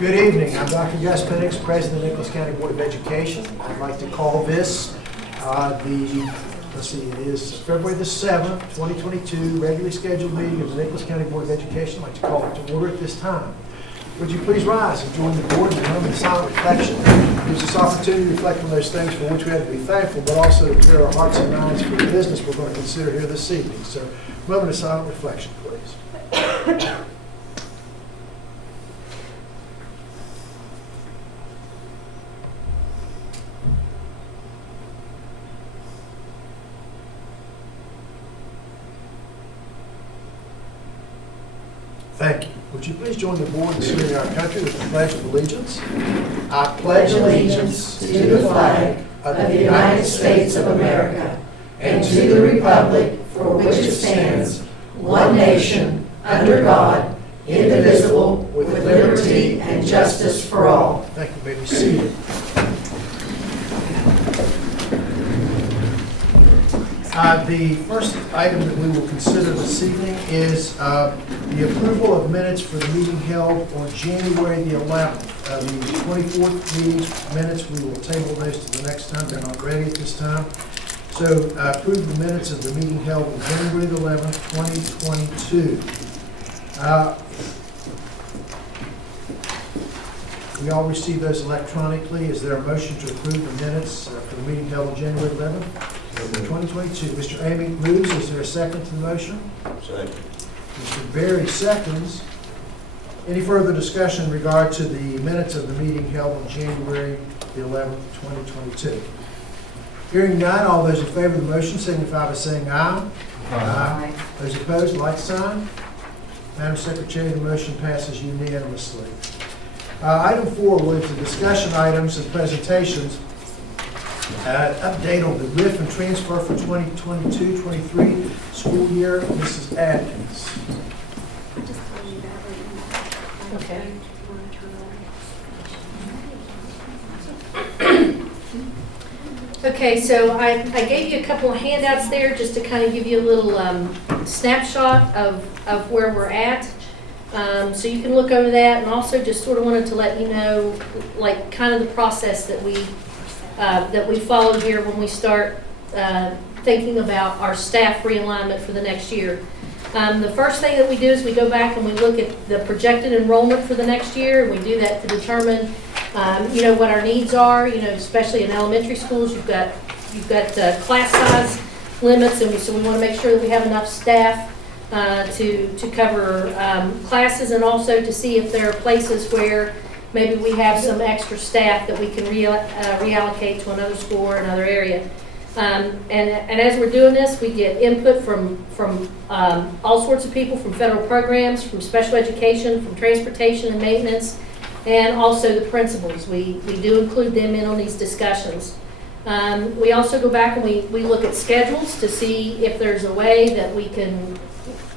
Good evening. I'm Dr. Gus Penix, President of the Nicholas County Board of Education. I'd like to call this it is February the 7th, 2022, regularly scheduled meeting of the Nicholas County Board of Education. I'd like to call it to order at this time. Would you please rise and join the board in a moment of silent reflection? It gives us opportunity to reflect on those things for which we have to be thankful, but also to clear our hearts and minds for the business we're going to consider here this evening. So, a moment of silent reflection, please. Thank you. Would you please join the board in saluting our country with the Pledge of Allegiance? I pledge allegiance to the flag of the United States of America and to the republic for which it stands, one nation, under God, indivisible, with liberty and justice for all. Thank you. You may be seated. The first item that we will consider this evening is the approval of minutes for the meeting held on January the 11th. The 24th meeting minutes, we will table those to the next time. They're not ready at this time. So approve the minutes of the meeting held on January the 11th, 2022. We all received those electronically. Is there a motion to approve the minutes for the meeting held on January 11th? 2022. Mr. Amy moves. Is there a second to the motion? Second. Mr. Berry seconds. Any further discussion in regard to the minutes of the meeting held on January the 11th, 2022? Hearing none, all those in favor of the motion signify by saying aye. Aye. Those opposed, like sign. Madam Secretary, the motion passes unanimously. Item 4 was the discussion items and presentations. Update on the RIF and transfer for 2022-23 school year. Mrs. Adkins. Okay. Okay, so I gave you a couple of handouts there just to kind of give you a little snapshot of where we're at. So you can look over that, and also just sort of wanted to let you know, like, kind of the process that we follow here when we start thinking about our staff realignment for the next year. The first thing that we do is we go back and we look at the projected enrollment for the next year, and we do that to determine, what our needs are. Especially in elementary schools, you've got class size limits, and so we want to make sure that we have enough staff to cover classes, and also to see if there are places where maybe we have some extra staff that we can reallocate to another school or another area. And as we're doing this, we get input from all sorts of people, from federal programs, from special education, from transportation and maintenance, and also the principals. We do include them in on these discussions. We also go back and we look at schedules to see if there's a way that we can,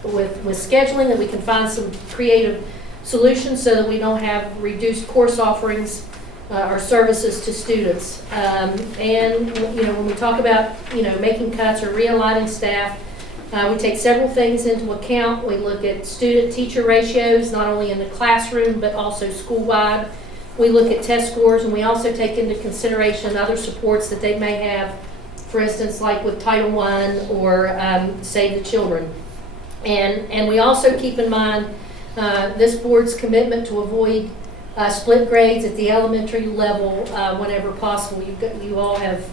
with scheduling, that we can find some creative solutions so that we don't have reduced course offerings or services to students. And when we talk about making cuts or realigning staff, we take several things into account. We look at student-teacher ratios, not only in the classroom but also school-wide. We look at test scores, and we also take into consideration other supports that they may have, for instance, like with Title I or Save the Children. And we also keep in mind this board's commitment to avoid split grades at the elementary level whenever possible. You all have,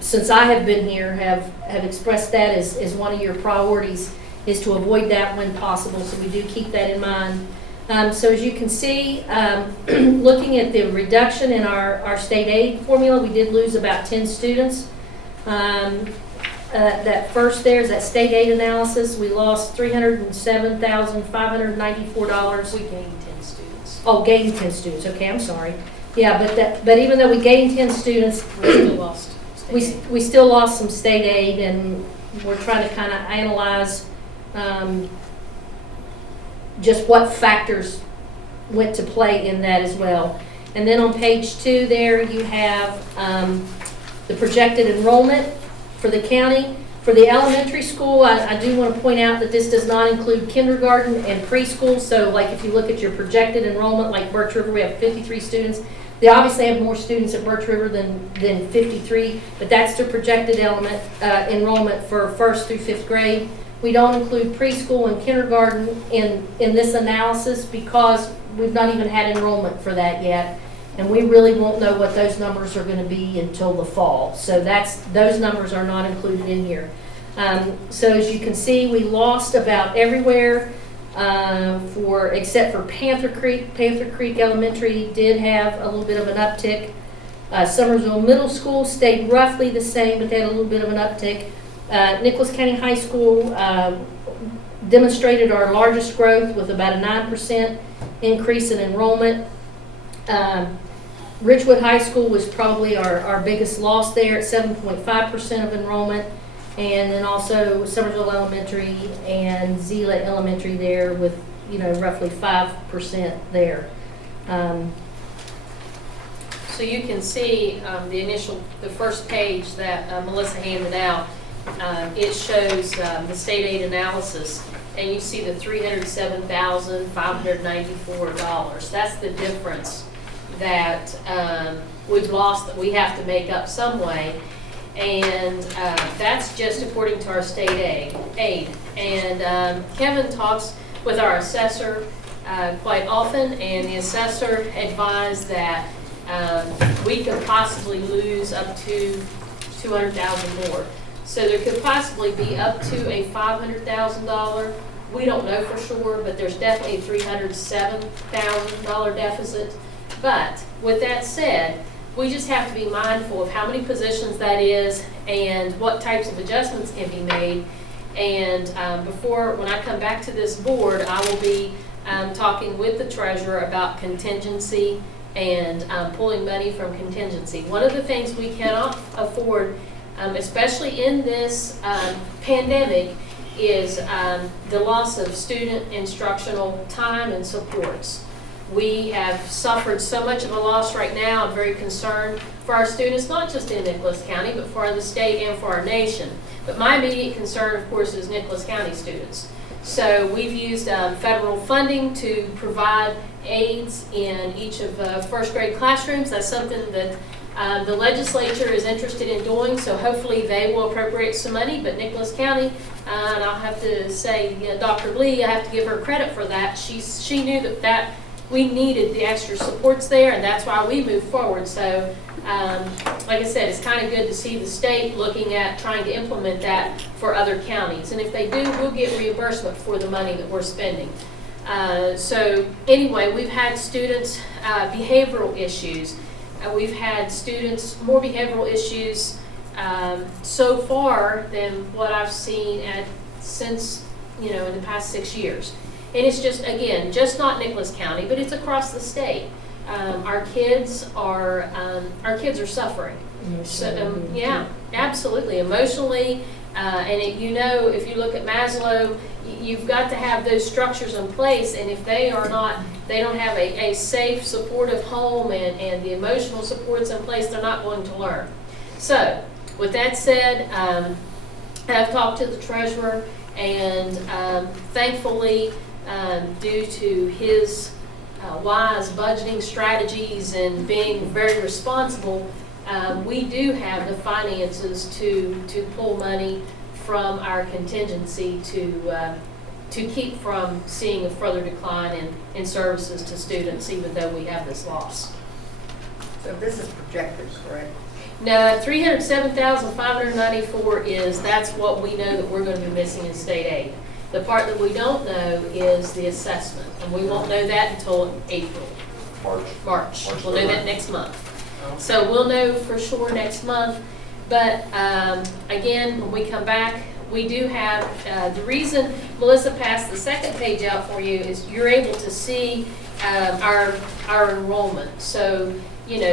since I have been here, have expressed that as one of your priorities, is to avoid that when possible. So we do keep that in mind. So as you can see, looking at the reduction in our state aid formula, we did lose about 10 students. That first there's that state aid analysis. We lost $307,594. We gained 10 students. Oh, gained 10 students. Okay, I'm sorry. Yeah, but even though we gained 10 students, We still lost. we still lost some state aid, and we're trying to kind of analyze just what factors went to play in that as well. And then on page 2 there you have the projected enrollment for the county. For the elementary school, I do want to point out that this does not include kindergarten and preschool. So like if you look at your projected enrollment, like Birch River, we have 53 students. They obviously have more students at Birch River than 53, but that's the projected enrollment for 1st through 5th grade. We don't include preschool and kindergarten in this analysis because we've not even had enrollment for that yet. And we really won't know what those numbers are going to be until the fall. So those numbers are not included in here. So as you can see, we lost about everywhere except for Panther Creek. Panther Creek Elementary did have a little bit of an uptick. Summersville Middle School stayed roughly the same, but they had a little bit of an uptick. Nicholas County High School demonstrated our largest growth with about a 9% increase in enrollment. Richwood High School was probably our biggest loss there at 7.5% of enrollment. And then also Summersville Elementary and Zela Elementary there with, roughly 5% there. So you can see the first page that Melissa handed out. It shows the state aid analysis, and you see the $307,594. That's the difference that we've lost that we have to make up some way. And that's just according to our state aid. And Kevin talks with our assessor quite often, and the assessor advised that we could possibly lose up to $200,000 more. So there could possibly be up to a $500,000. We don't know for sure, but there's definitely a $307,000 deficit. But with that said, we just have to be mindful of how many positions that is and what types of adjustments can be made. And when I come back to this board, I will be talking with the treasurer about contingency and pulling money from contingency. One of the things we cannot afford, especially in this pandemic, is the loss of student instructional time and supports. We have suffered so much of a loss right now. I'm very concerned for our students, not just in Nicholas County, but for the state and for our nation. But my immediate concern, of course, is Nicholas County students. So we've used federal funding to provide aids in each of the first grade classrooms. That's something that the legislature is interested in doing, so hopefully they will appropriate some money. But Nicholas County, and I'll have to say, Dr. Lee, I have to give her credit for that. She knew that we needed the extra supports there, and that's why we moved forward. So, like I said, it's kind of good to see the state looking at trying to implement that for other counties. And if they do, we'll get reimbursement for the money that we're spending. So anyway, we've had students' behavioral issues. We've had students more behavioral issues so far than what I've seen since in the past 6 years. And it's just, again, just not Nicholas County, but it's across the state. Our kids are suffering. So, yeah, absolutely, emotionally. And if you look at Maslow, you've got to have those structures in place. And if they don't have a safe, supportive home and the emotional supports in place, they're not going to learn. So, with that said, I've talked to the treasurer, and thankfully, due to his wise budgeting strategies and being very responsible, we do have the finances to pull money from our contingency to keep from seeing a further decline in services to students, even though we have this loss. So this is projected, correct? No, $307,594 that's what we know that we're going to be missing in state aid. The part that we don't know is the assessment, and we won't know that until April. March. We'll know that next month. So we'll know for sure next month. But again, when we come back, we do have, the reason Melissa passed the second page out for you is you're able to see our enrollment. So,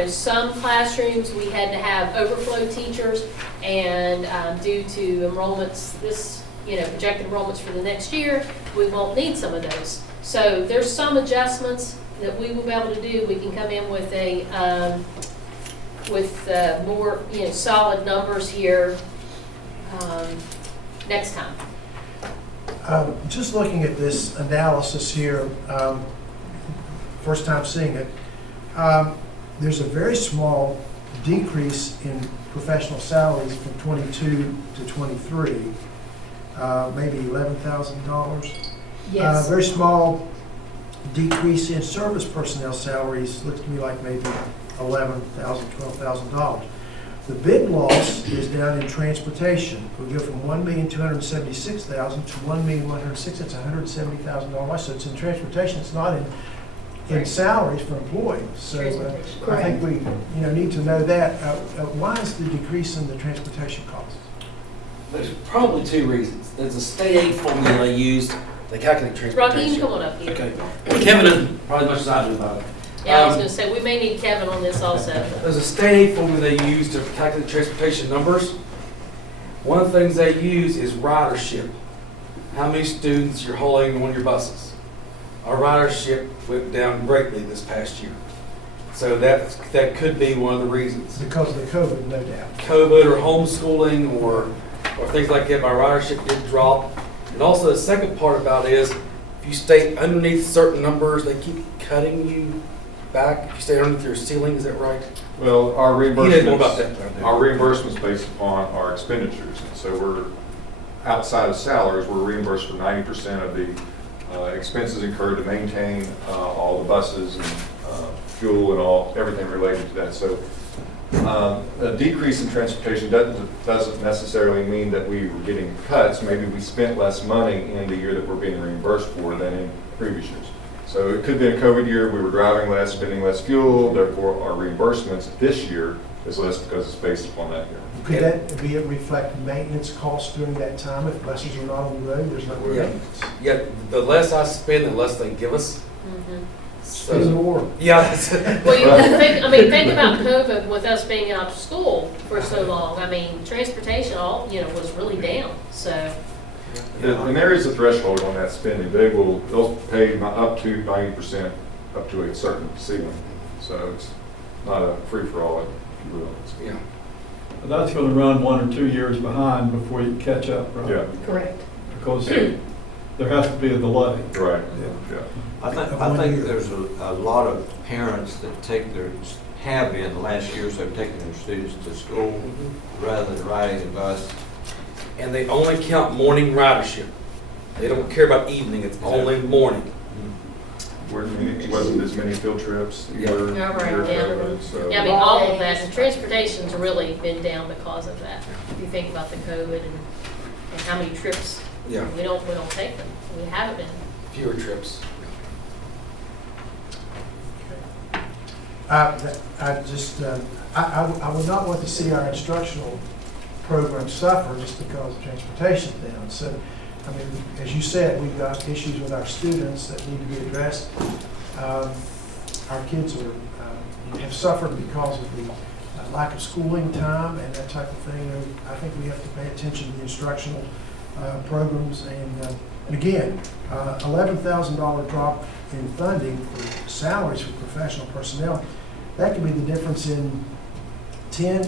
some classrooms we had to have overflow teachers, and due to enrollments, projected enrollments for the next year, we won't need some of those. So there's some adjustments that we will be able to do. We can come in with more solid numbers here. next time. Just looking at this analysis here, first time seeing it, there's a very small decrease in professional salaries from 22 to 23, maybe $11,000. Yes. Very small decrease in service personnel salaries, looks to me like maybe $11,000, $12,000. The big loss is down in transportation. We go from $1,276,000 to $1,106,000. It's $170,000 loss. So it's in transportation. It's not in salaries for employees. So I think we need to know that. Why is the decrease in the transportation costs? There's probably two reasons. There's a state aid formula they used. They calculate transportation. Rocky, you come on up here. Okay. Kevin is probably as much as I do about it. Yeah, I was gonna say, we may need Kevin on this also. There's a state aid formula they use to calculate transportation numbers. One of the things they use is ridership. How many students you're hauling on your buses. Our ridership went down greatly this past year. So that could be one of the reasons. Because of the COVID, no doubt. COVID or homeschooling or things like that, my ridership did drop. And also the second part about it is, if you stay underneath certain numbers, they keep cutting you back. If you stay underneath your ceiling, is that right? Well, our You didn't know about that. reimbursement's based upon our expenditures. So we're, outside of salaries, we're reimbursed for 90% of the expenses incurred to maintain all the buses and fuel and everything related to that. So a decrease in transportation doesn't necessarily mean that we were getting cuts. Maybe we spent less money in the year that we're being reimbursed for than in previous years. So it could be a COVID year, we were driving less, spending less fuel, therefore our reimbursements this year is less because it's based upon that year. Could that be reflect maintenance costs during that time? If buses are not on the road, there's no maintenance. Yeah, the less I spend, the less they give us. Mhm. Spend So, more. yeah, that's it. Well, think about COVID with us being out of school for so long. I mean, transportation was really down, so. And there is a threshold on that spending. They'll pay up to 90% up to a certain ceiling. So it's not a free-for-all, if you will. Yeah. But that's going to run 1 or 2 years behind before you catch up, right? Yeah, Correct. Because there has to be a delay. right, yeah. I think there's a lot of parents that have been, the last years, they've taken their students to school rather than riding the bus. And they only count morning ridership. They don't care about evening, it's only morning. It wasn't as many field trips. Yeah. either Yeah, right, year yeah. ago, so- Yeah, I mean, all of that, and transportation's really been down because of that. If you think about the COVID and how many trips, Yeah, we don't take them. We haven't been. fewer trips. I would not want to see our instructional program suffer just because of transportation down. So, I mean, as you said, we've got issues with our students that need to be addressed. Our kids have suffered because of the lack of schooling time and that type of thing. I think we have to pay attention to the instructional programs. And again, $11,000 drop in funding for salaries for professional personnel, that could be the difference in 10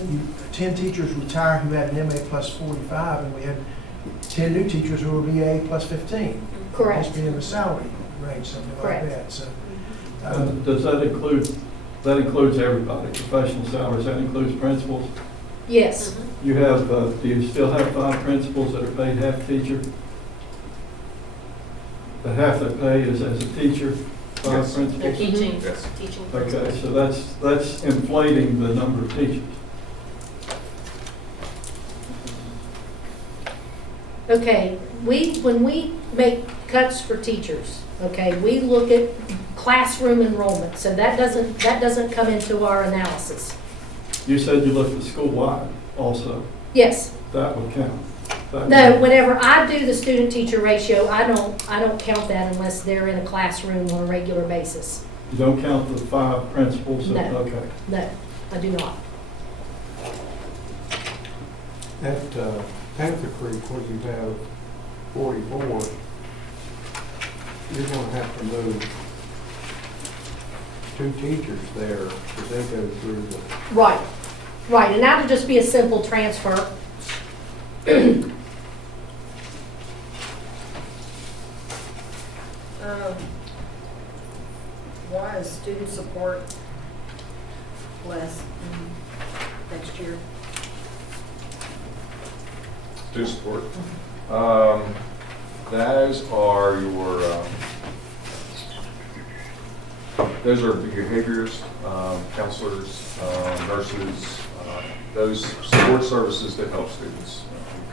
teachers retire who had an MA plus 45, and we had 10 new teachers who were BA plus 15. Correct. Just be in the salary range, something Correct. like that. So, Does that includes everybody, professional salaries, that includes principals? Yes. You have, do you still have 5 principals that are paid half teacher? But half their pay is as a teacher, 5 Yes. They're principals? teaching Yes. Okay, principals. so that's inflating the number of teachers. Okay, when we make cuts for teachers, okay, we look at classroom enrollment, so that doesn't come into our analysis. You said you looked at school-wide also. Yes. That would count. That No, would- whenever I do the student-teacher ratio, I don't count that unless they're in a classroom on a regular basis. You don't count the 5 principals? No. Okay. No, I do not. At Panther Creek, where you have 44, you're gonna have to move 2 teachers there, because they go through the, Right, and that'll just be a simple transfer. Why is student support less next year? Student support. Those are your, those are behaviors, counselors, nurses, those support services that help students.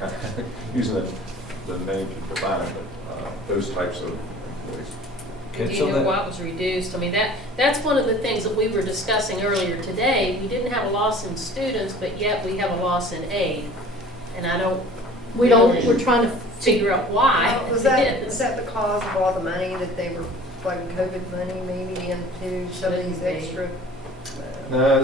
I'm kind of using the name to define it, but those types of employees. Do you know what was reduced? I mean, that's one of the things that we were discussing earlier today. We didn't have a loss in students, but yet we have a loss in aid. And we're trying to figure out why. Was that the cause of all the money that they were, like COVID money maybe into some of these extra? No, I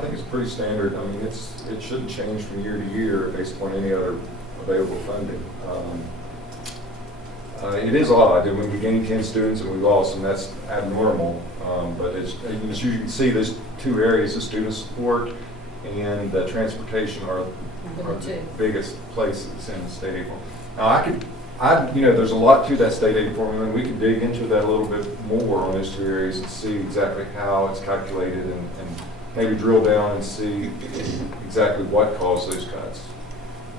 think it's pretty standard. I mean, it shouldn't change from year to year based upon any other available funding. It is odd that when we gain 10 students and we lost, and that's abnormal. But as you can see, there's two areas of student support and transportation are the biggest places in the state aid formula. Now, there's a lot to that state aid formula, and we can dig into that a little bit more on those two areas and see exactly how it's calculated and maybe drill down and see exactly what caused those cuts.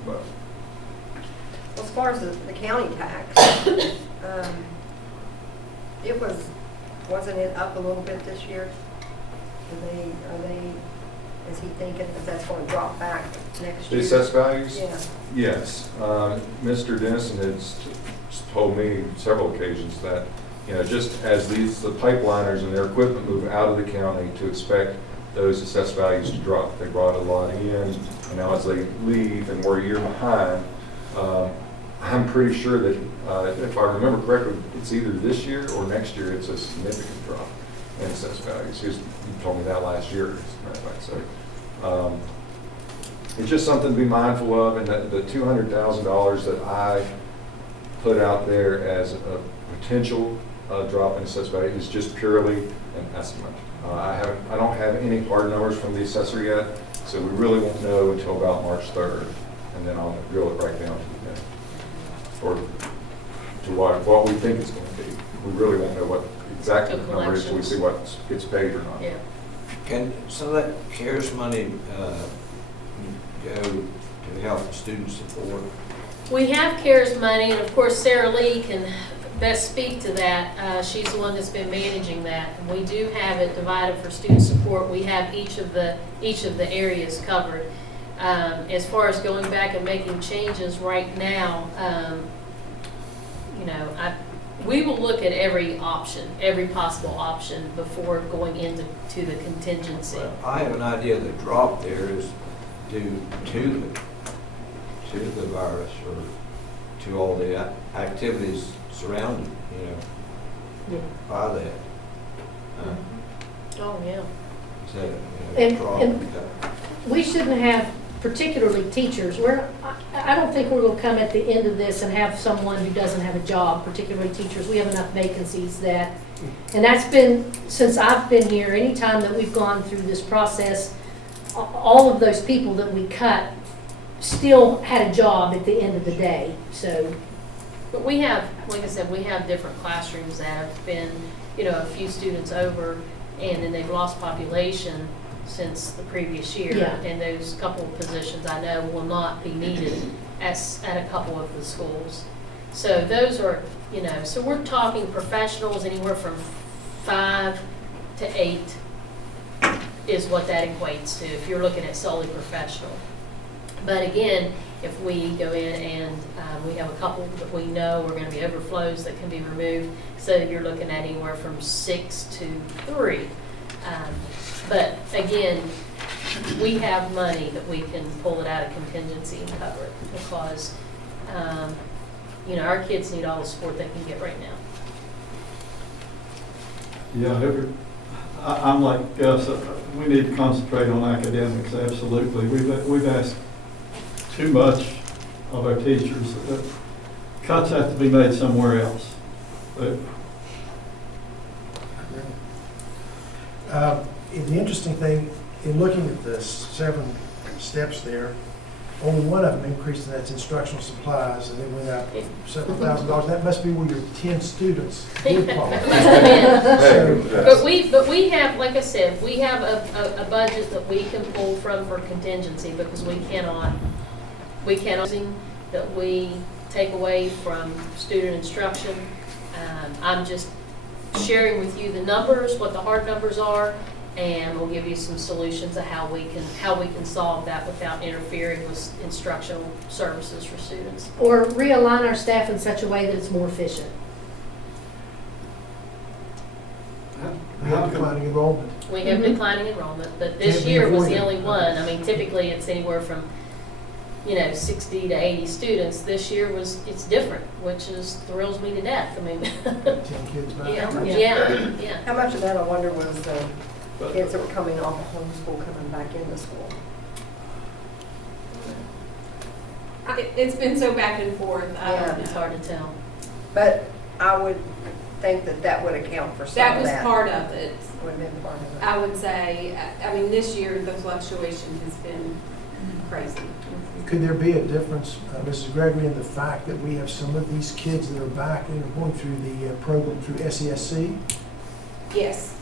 But As far as the county tax, wasn't it up a little bit this year? Is he thinking that that's going to drop back next the year? assessed values? Yeah. Yes. Mr. Dennison has told me several occasions that, just as the pipeliners and their equipment move out of the county, to expect those assessed values to drop. They brought a lot in, and now as they leave and we're a year behind, I'm pretty sure that, if I remember correctly, it's either this year or next year, it's a significant drop in assessed values. You told me that last year, as a matter of fact. So it's just something to be mindful of, and that the $200,000 that I put out there as a potential drop in assessed value is just purely an estimate. I don't have any hard numbers from the assessor yet, so we really won't know until about March 3rd, and then I'll drill it right down or to what we think it's going to be. We really won't know what exactly the number is until we see what gets paid or not. Yeah. Can some of that CARES money go to help student support? We have CARES money, and of course Sarah Lee can best speak to that. She's the one that's been managing that. And we do have it divided for student support. We have each of the areas covered. As far as going back and making changes right now, we will look at every option, every possible option before going into the contingency. Well, I have an idea the drop there is due to the virus or to all the activities surrounding, by that. Oh, yeah. Is that a drop? And we shouldn't have, particularly teachers, I don't think we're going to come at the end of this and have someone who doesn't have a job, particularly teachers. We have enough vacancies and that's been, since I've been here, anytime that we've gone through this process, all of those people that we cut still had a job at the end of the day, so. But we have, like I said, we have different classrooms that have been, a few students over, and then they've lost population since the previous year. Yeah. And those couple of positions I know will not be needed at a couple of the schools. So those are, so we're talking professionals anywhere from 5 to 8 is what that equates to, if you're looking at solely professional. But again, if we go in and we have a couple that we know are going to be overflows that can be removed, so you're looking at anywhere from 6 to 3. But again, we have money that we can pull it out of contingency and cover it because, our kids need all the support they can get right now. Yeah, I'm like Gus, we need to concentrate on academics, absolutely. We've asked too much of our teachers. Cuts have to be made somewhere else. But The interesting thing, in looking at the 7 steps there, only one of them increased, and that's instructional supplies, and it went up several $1,000s. That must be where your 10 students did qualify. But we have, like I said, we have a budget that we can pull from for contingency because we cannot that we take away from student instruction. I'm just sharing with you the numbers, what the hard numbers are, and we'll give you some solutions of how we can solve that without interfering with instructional services for students. Or realign our staff in such a way that it's more efficient. We have declining enrollment. We have Mhm. declining enrollment, but this Can't be year was the avoided. only one. I mean, typically it's anywhere from, 60 to 80 students. This year it's different, which thrills me to death. I mean, 10 kids back. yeah. How much of that, I wonder, was the kids that were coming off of homeschool coming back into school? It's been so back and forth. I don't It's know. hard to tell. But I would think that would account for some That of was that. part of it. Would have been part of it. I would say, I mean, this year, the fluctuation has been crazy. Could there be a difference, Mrs. Gregory, in the fact that we have some of these kids that are back and are going through the program through SESC? Yes.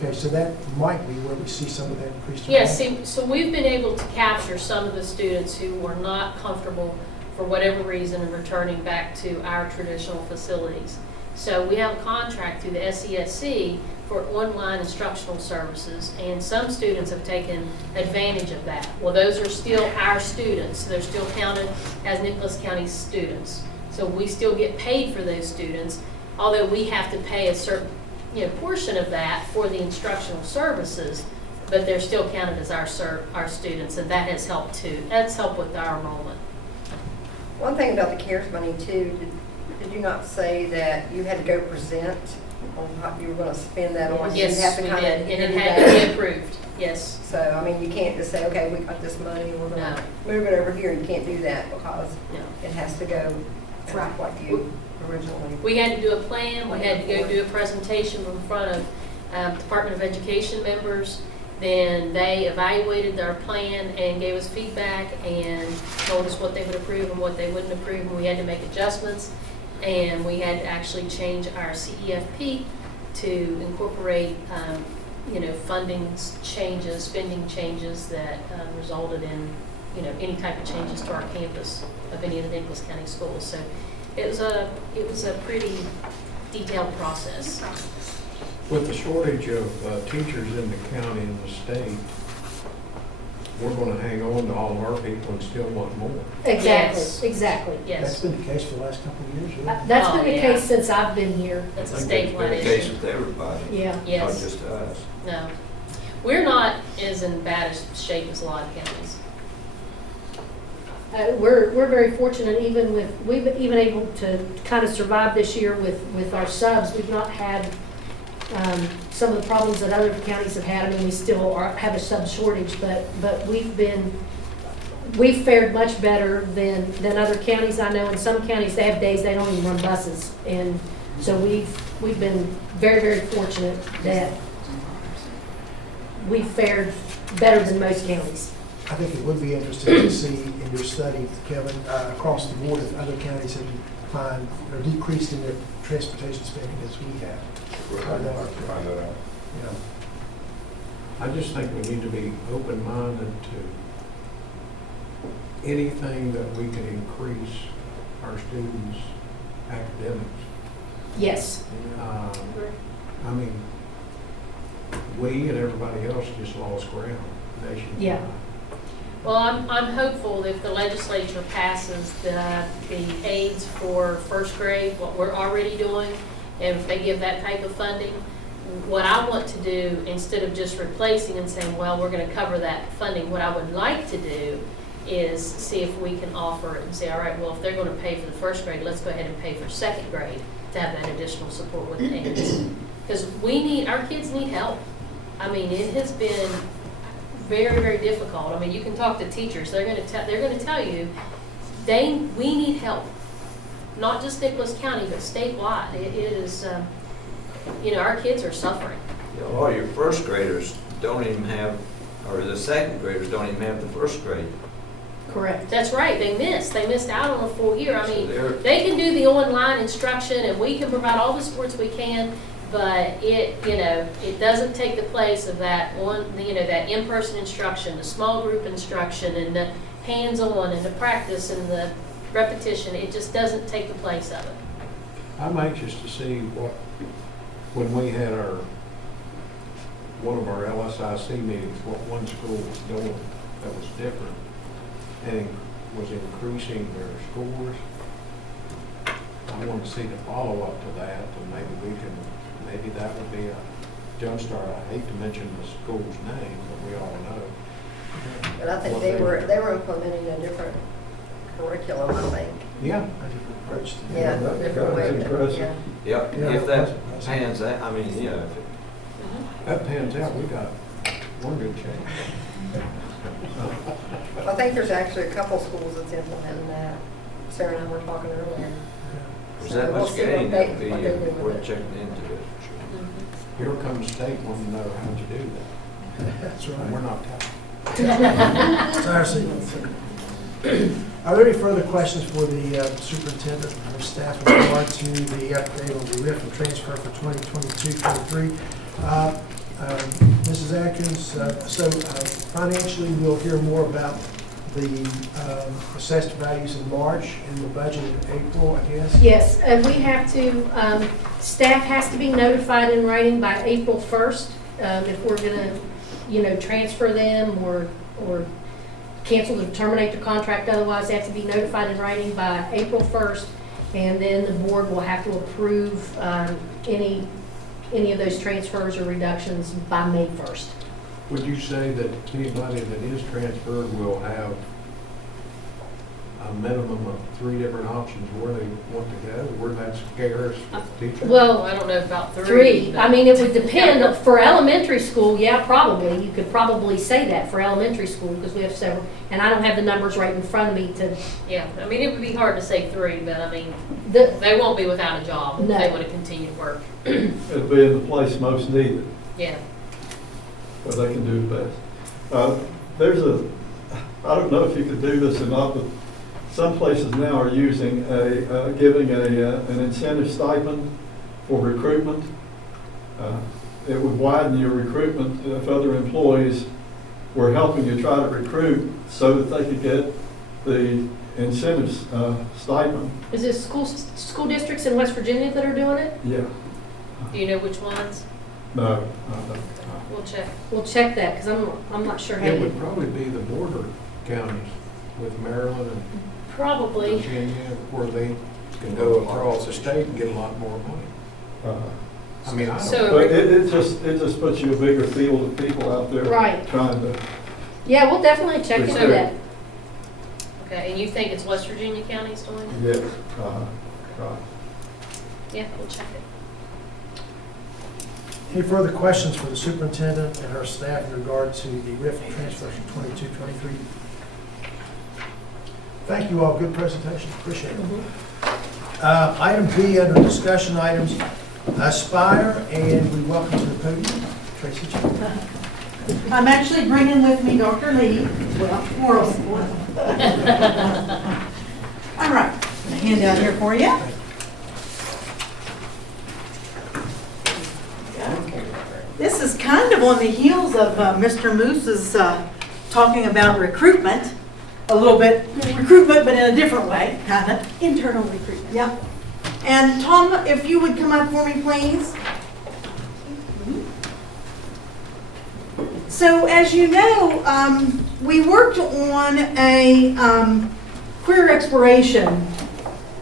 Okay, so that might be where we see some of that increased Yes, enrollment. so we've been able to capture some of the students who were not comfortable for whatever reason in returning back to our traditional facilities. So we have a contract through the SESC for online instructional services, and some students have taken advantage of that. Well, those are still our students. They're still counted as Nicholas County students. So we still get paid for those students, although we have to pay a certain portion of that for the instructional services, but they're still counted as our students, and that has helped too. That's helped with our enrollment. One thing about the CARES money too, did you not say that you had to go present on how you were going to spend that on? You Yes, have to we kind did, of and it do had to that. be approved, yes. So, I mean, you can't just say, okay, we got this money, we're going to move it over here. You can't do that because No. it has to go Right. what you originally. We had to do a plan, we had to go do a presentation in front of Department of Education members. Then they evaluated our plan and gave us feedback and told us what they would approve and what they wouldn't approve, and we had to make adjustments. And we had to actually change our CEFP to incorporate, funding changes, spending changes that resulted in, any type of changes to our campus of any of the Nicholas County schools. So it was a pretty detailed process. With the shortage of teachers in the county and the state, we're gonna hang on to all of our people and still want more. Exactly, Yes. exactly. That's Yes, been the case for the last couple of years, yeah. That's Oh, been the yeah. case since I've been here. that's a I think that's statewide been the case issue. with everybody, Yeah. not Yes, just us. no. We're not as in bad a shape as a lot of counties. We're very fortunate, we've even able to kind of survive this year with our subs. We've not had some of the problems that other counties have had. I mean, we still have a sub shortage, but we've fared much better than other counties. I know in some counties, they have days they don't even run buses. And so we've been very, very fortunate that we've fared better than most counties. I think it would be interesting to see in your study, Kevin, across the board, if other counties have declined or decreased in their transportation spending as we have. We'll Find that out. find that out. You know, I just think we need to be open-minded to anything that we can increase our students' academics. Yes. I mean, we and everybody else just lost ground nationwide. Yeah. Well, I'm hopeful that if the legislature passes the aids for first grade, what we're already doing, and if they give that type of funding, what I want to do, instead of just replacing and saying, well, we're going to cover that funding, what I would like to do is see if we can offer it and say, all right, well, if they're going to pay for the first grade, let's go ahead and pay for second grade to have that additional support with aids. Because our kids need help. I mean, it has been very, very difficult. I mean, you can talk to teachers. They're going to tell you we need help, not just Nicholas County, but statewide. It is, our kids are suffering. A lot of your first graders don't even have, or the second graders don't even have the first grade. Correct. That's right, they missed out on a full year. I So mean, they're- they can do the online instruction and we can provide all the supports we can, but it doesn't take the place of that that in-person instruction, the small group instruction and the hands-on and the practice and the repetition. It just doesn't take the place of it. I'm anxious to see when we had one of our LSIC meetings, what one school was doing that was different and was increasing their scores. I want to see the follow-up to that, and maybe that would be a jumpstart. I hate to mention the school's name, but we all know. But I think they were implementing a different curriculum, I think. Yeah. A different approach to it. Yeah, that- different that was way. impressive. Yep, Yeah, if that that's- pans out, I mean, if it That pans out, we got one good chance. I think there's actually a couple schools that's implementing that. Sarah and I were talking earlier. was So that we'll much see what gain, they- that'd be what they do with worth it. checking into it. Here comes state wanting to know how'd you do that. That's And we're right. not telling. It's our secret. Are there any further questions for the superintendent and her staff in regard to the update on the RIF and transfer for 2022-23? Mrs. Atkins, financially, we'll hear more about the assessed values in March and the budget in April, I guess? Yes, we have to, staff has to be notified in writing by April 1st if we're going to, transfer them or cancel or terminate the contract. Otherwise, they have to be notified in writing by April 1st, and then the board will have to approve any of those transfers or reductions by May 1st. Would you say that anybody that is transferred will have a minimum of 3 different options where they want to go? Where that scares the teacher? Well, I don't know about 3. Three. but- I mean, it would depend. For elementary school, yeah, probably. You could probably say that for elementary school because we have several. And I don't have the numbers right in front of me to. Yeah, I mean, it would be hard to say 3, but I mean, The, they won't be without a job if No. they want to continue to work. It'll be in the place most needed, Yeah. where they can do the best. I don't know if you could do this or not, but some places now are using giving an incentive stipend for recruitment. It would widen your recruitment if other employees were helping you try to recruit so that they could get the incentives stipend. is it school districts in West Virginia that are doing it? Yeah. Do you know which ones? No. We'll check. We'll check that because I'm not sure how It would you. probably be the border counties with Maryland and Probably. Virginia, where they can go across the state and get a lot more money. I mean, I So- don't, But it just puts you a bigger field of people out there Right. trying to. Yeah, we'll definitely check into Recruit. that. Okay, and you think it's West Virginia counties doing it? Yes. Right. Yeah, we'll check it. Any further questions for the superintendent and her staff in regard to the RIF and transfer from 22-23? Thank you all. Good presentation. Appreciate it. Item B under discussion items, Aspire, and we welcome to the podium Tracy Jones. I'm actually bringing with me Dr. Lee, moral support. All right, a handout here for you. This is kind of on the heels of Mr. Moose's talking about recruitment, a little bit, recruitment, but in a different way, kind of. Internal recruitment. Yep. And Tom, if you would come up for me, please. So as you know, we worked on a career exploration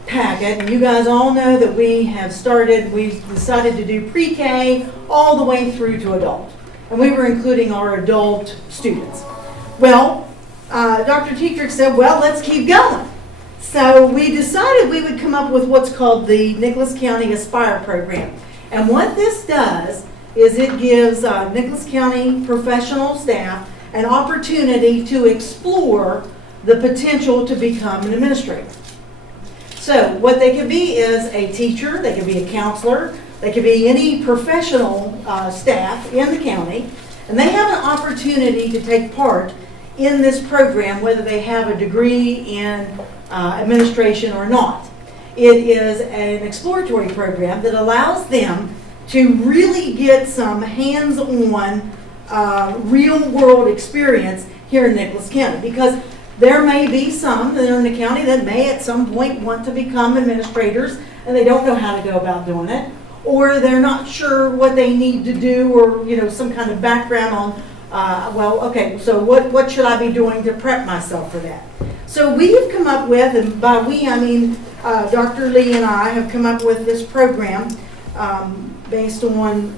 packet, and you guys all know that we decided to do pre-K all the way through to adult. And we were including our adult students. Well, Dr. Tetrick said, well, let's keep going. So we decided we would come up with what's called the Nicholas County Aspire program. And what this does is it gives Nicholas County professional staff an opportunity to explore the potential to become an administrator. So what they could be is a teacher, they could be a counselor, they could be any professional staff in the county, and they have an opportunity to take part in this program, whether they have a degree in administration or not. It is an exploratory program that allows them to really get some hands-on, real-world experience here in Nicholas County. Because there may be some that are in the county that may at some point want to become administrators and they don't know how to go about doing it, or they're not sure what they need to do, or some kind of background on, so what should I be doing to prep myself for that? So we have come up with, and by we I mean Dr. Lee and I have come up with this program based on,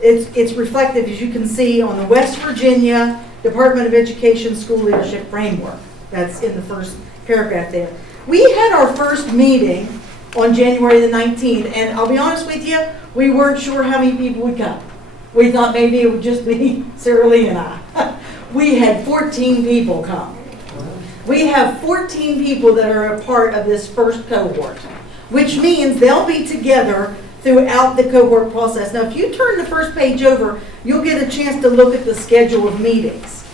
it's reflective, as you can see, on the West Virginia Department of Education School Leadership Framework. That's in the first paragraph there. We had our first meeting on January the 19th, and I'll be honest with you, we weren't sure how many people would come. We thought maybe it would just be Sarah Lee and I. We had 14 people come. We have 14 people that are a part of this first cohort, which means they'll be together throughout the cohort process. Now, if you turn the first page over, you'll get a chance to look at the schedule of meetings.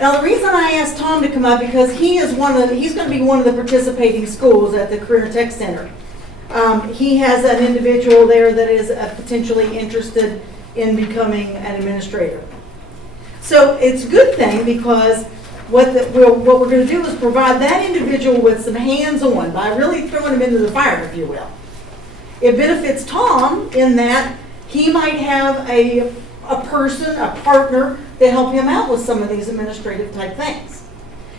Now, the reason I asked Tom to come up, because he's going to be one of the participating schools at the Career Tech Center. He has an individual there that is potentially interested in becoming an administrator. So it's a good thing, because what we're going to do is provide that individual with some hands-on, by really throwing him into the fire, if you will. It benefits Tom in that he might have a person, a partner, to help him out with some of these administrative type things.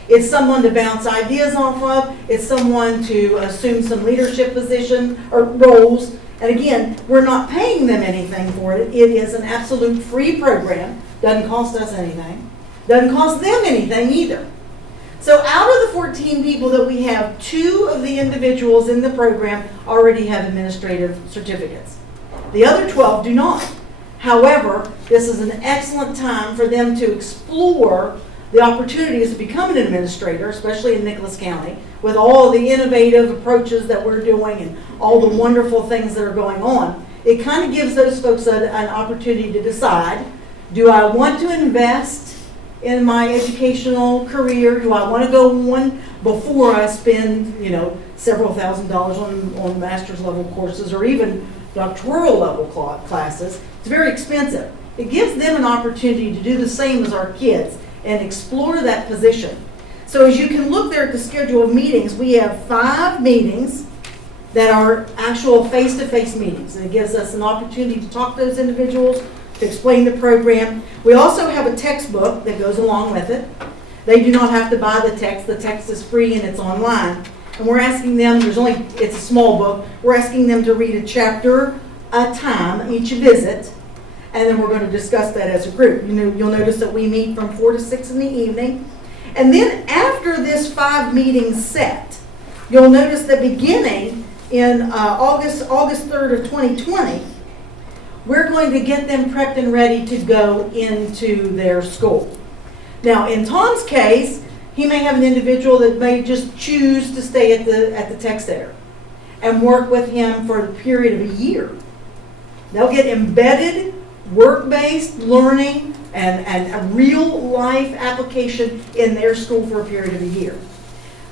It's someone to bounce ideas off of. It's someone to assume some leadership position or roles. And again, we're not paying them anything for it. It is an absolute free program. Doesn't cost us anything. Doesn't cost them anything either. So out of the 14 people that we have, 2 of the individuals in the program already have administrative certificates. The other 12 do not. However, this is an excellent time for them to explore the opportunities to become an administrator, especially in Nicholas County, with all the innovative approaches that we're doing and all the wonderful things that are going on. It kind of gives those folks an opportunity to decide, do I want to invest in my educational career? Do I want to go on before I spend, several $1,000s on master's level courses or even doctoral level classes? It's very expensive. It gives them an opportunity to do the same as our kids and explore that position. So as you can look there at the schedule of meetings, we have 5 meetings that are actual face-to-face meetings. And it gives us an opportunity to talk to those individuals, to explain the program. We also have a textbook that goes along with it. They do not have to buy the text. The text is free and it's online. And we're asking them, it's a small book, we're asking them to read a chapter a time each visit, and then we're going to discuss that as a group. You'll notice that we meet from 4 to 6 in the evening. And then after this 5 meetings set, you'll notice that beginning in August 3rd of 2020, we're going to get them prepped and ready to go into their school. Now, in Tom's case, he may have an individual that may just choose to stay at the tech center and work with him for the period of a year. They'll get embedded, work-based learning and a real-life application in their school for a period of a year.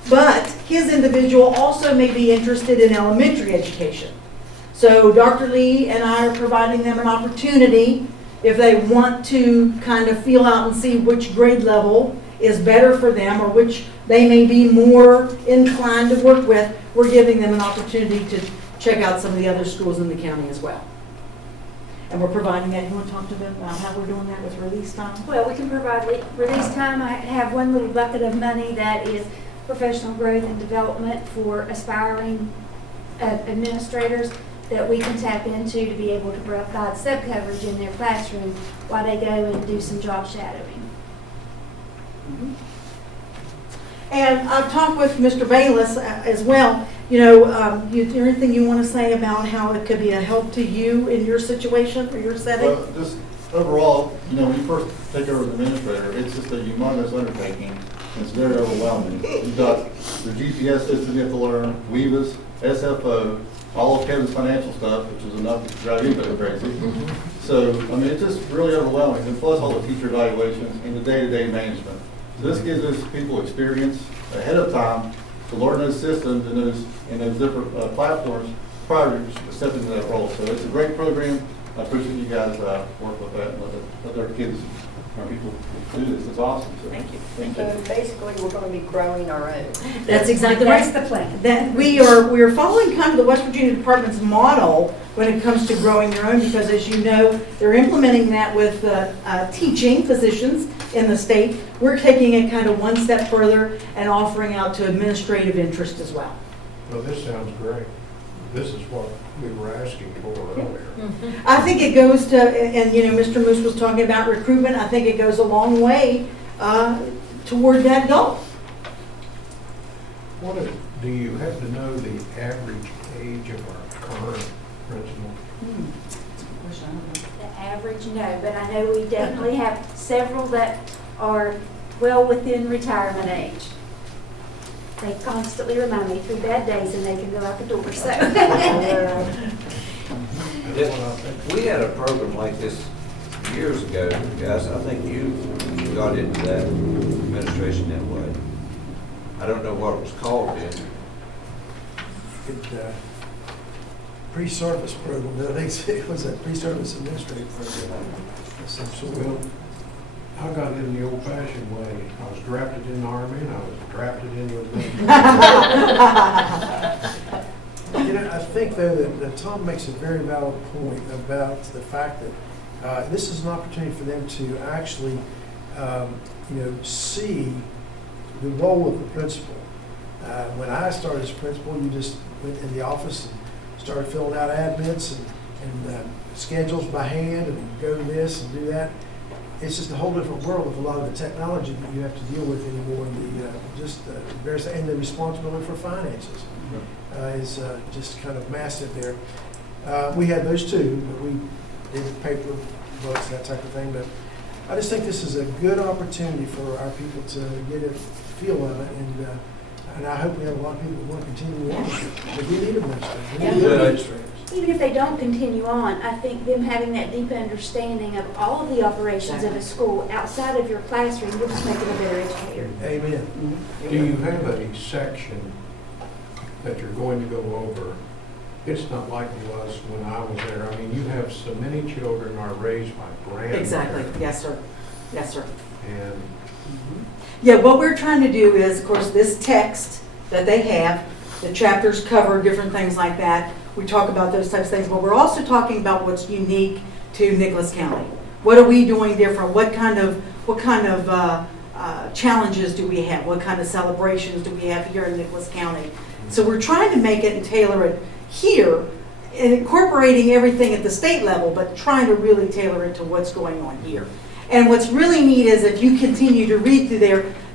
But his individual also may be interested in elementary education. So Dr. Lee and I are providing them an opportunity, if they want to kind of feel out and see which grade level is better for them or which they may be more inclined to work with, we're giving them an opportunity to check out some of the other schools in the county as well. And we're providing that. You want to talk to them about how we're doing that with release time? Well, we can provide release time. I have one little bucket of money that is professional growth and development for aspiring administrators that we can tap into to be able to provide sub-coverage in their classroom while they go and do some job shadowing. Mm-hmm. And I've talked with Mr. Bayless as well. Is there anything you want to say about how it could be a help to you in your situation or your setting? Well, just overall, when you first take over as administrator, it's just a humongous undertaking It's very overwhelming. You've got the GPS system you have to learn, Weavas, SFO, all of Kevin's financial stuff, which is enough to drive anybody crazy. So, I mean, it's just really overwhelming, and plus all the teacher evaluations and the day-to-day management. So this gives us people experience ahead of time to learn those systems and those different platforms prior to stepping into that role. So it's a great program. I appreciate you guys work with that and let our kids, our people do this. It's awesome. So, Thank you. thank So you. basically, we're going to be growing our own. That's exactly right. That's the plan. That we are following kind of the West Virginia Department's model when it comes to growing your own, because as you know, they're implementing that with teaching physicians in the state. We're taking it kind of one step further and offering out to administrative interest as well. Well, this sounds great. This is what we were asking for earlier. I think it goes to, and you know, Mr. Moose was talking about recruitment. I think it goes a long way toward that goal. Do you happen to know the average age of our current principal? The average, no, but I know we definitely have several that are well within retirement age. They constantly remind me through bad days and they can go out the door, so. We had a program like this years ago, guys. I think you got into that administration that way. I don't know what it was called then. Pre-service program, I think it was a pre-service administrative program. of some sort. Well, I got it in the old-fashioned way. I was drafted in the Army, and I was drafted into the You know, I think though that Tom makes a very valid point about the fact that this is an opportunity for them to actually, see the role of the principal. When I started as principal, you just went in the office and started filling out admits and schedules by hand and go this and do that. It's just a whole different world with a lot of the technology that you have to deal with anymore, and and the responsibility for finances is just kind of massive there. We had those two, but we did paper books, that type of thing. But I just think this is a good opportunity for our people to get a feel of it, and I hope we have a lot of people who want to continue on, because we need administrators. We need good administrators. Even if they don't continue on, I think them having that deep understanding of all of the operations of a school outside of your classroom will just make them a better educator. Amen. Do you have a section that you're going to go over? It's not like it was when I was there. I mean, you have so many children are raised by grandparents. Exactly. Yes, sir. Yes, sir. And Yeah, what we're trying to do is, of course, this text that they have, the chapters cover different things like that. We talk about those types of things, but we're also talking about what's unique to Nicholas County. What are we doing different? What kind of challenges do we have? What kind of celebrations do we have here in Nicholas County? So we're trying to make it and tailor it here, and incorporating everything at the state level, but trying to really tailor it to what's going on here. And what's really neat is if you continue to read through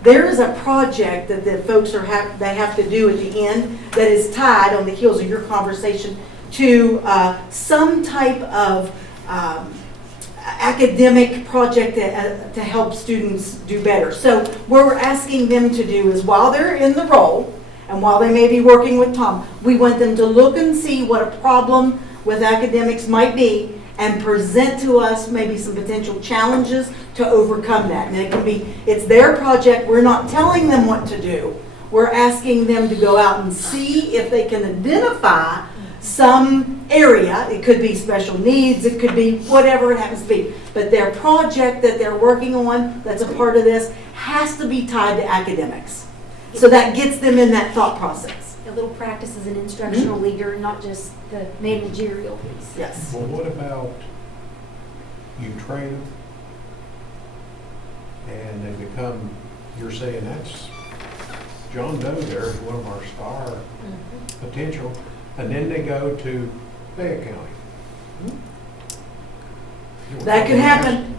there is a project that the folks they have to do at the end that is tied on the heels of your conversation to some type of academic project to help students do better. So what we're asking them to do is, while they're in the role and while they may be working with Tom, we want them to look and see what a problem with academics might be, and present to us maybe some potential challenges to overcome that. And it's their project. We're not telling them what to do. We're asking them to go out and see if they can identify some area. It could be special needs, it could be whatever it happens to be. But their project that they're working on, that's a part of this, has to be tied to academics. So that gets them in that thought process. A little practice as an instructional leader, not just the managerial piece. Yes. well, what about you train them and they become, you're saying that's, John Doe there is one of our star potential, and then they go to Fayette County. That could happen.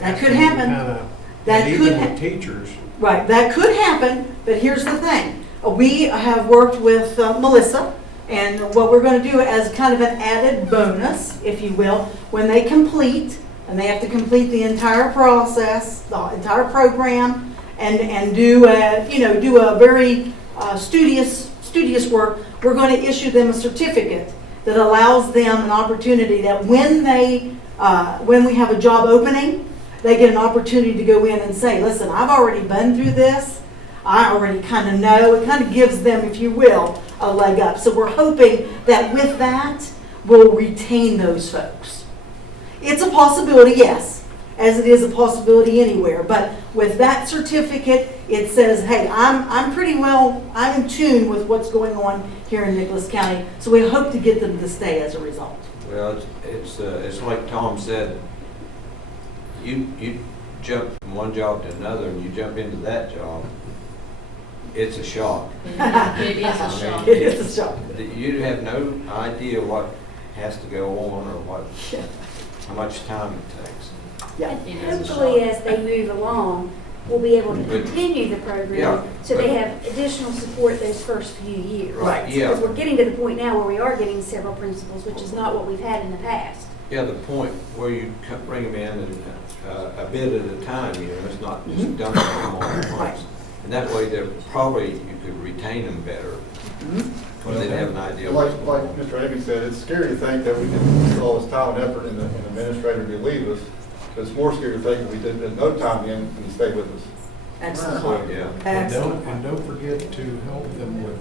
That could happen. That could even happen. with teachers. Right, that could happen, but here's the thing. We have worked with Melissa, and what we're going to do as kind of an added bonus, if you will, when they complete, and they have to complete the entire process, the entire program, and do a very studious work, we're going to issue them a certificate that allows them an opportunity that when we have a job opening, they get an opportunity to go in and say, listen, I've already been through this. I already kind of know. It kind of gives them, if you will, a leg up. So we're hoping that with that, we'll retain those folks. It's a possibility, yes, as it is a possibility anywhere. But with that certificate, it says, hey, I'm in tune with what's going on here in Nicholas County. So we hope to get them to stay as a result. Well, it's like Tom said, you jump from one job to another and you jump into that job, it's a shock. It is a shock. It is a shock. You have no idea what has to go on or how much time it takes. Yeah. It is a Hopefully, shock. as they move along, we'll be able to But- continue the program, Yeah, so they but- have additional support those first few years. Right, yeah. Because we're getting to the point now where we are getting several principals, which is not what we've had in the past. Yeah, the point where you bring them in and a bit at a time, it's not just dumping them all at once. And that way, you could retain them better, when they'd have an idea. Like what's going on. Mr. Evans said, it's scary to think that we did all this time and effort in an administrator to leave us. It's more scary to think that we did no time in and he stayed with us. Excellent. So, yeah. Excellent. And don't forget to help them with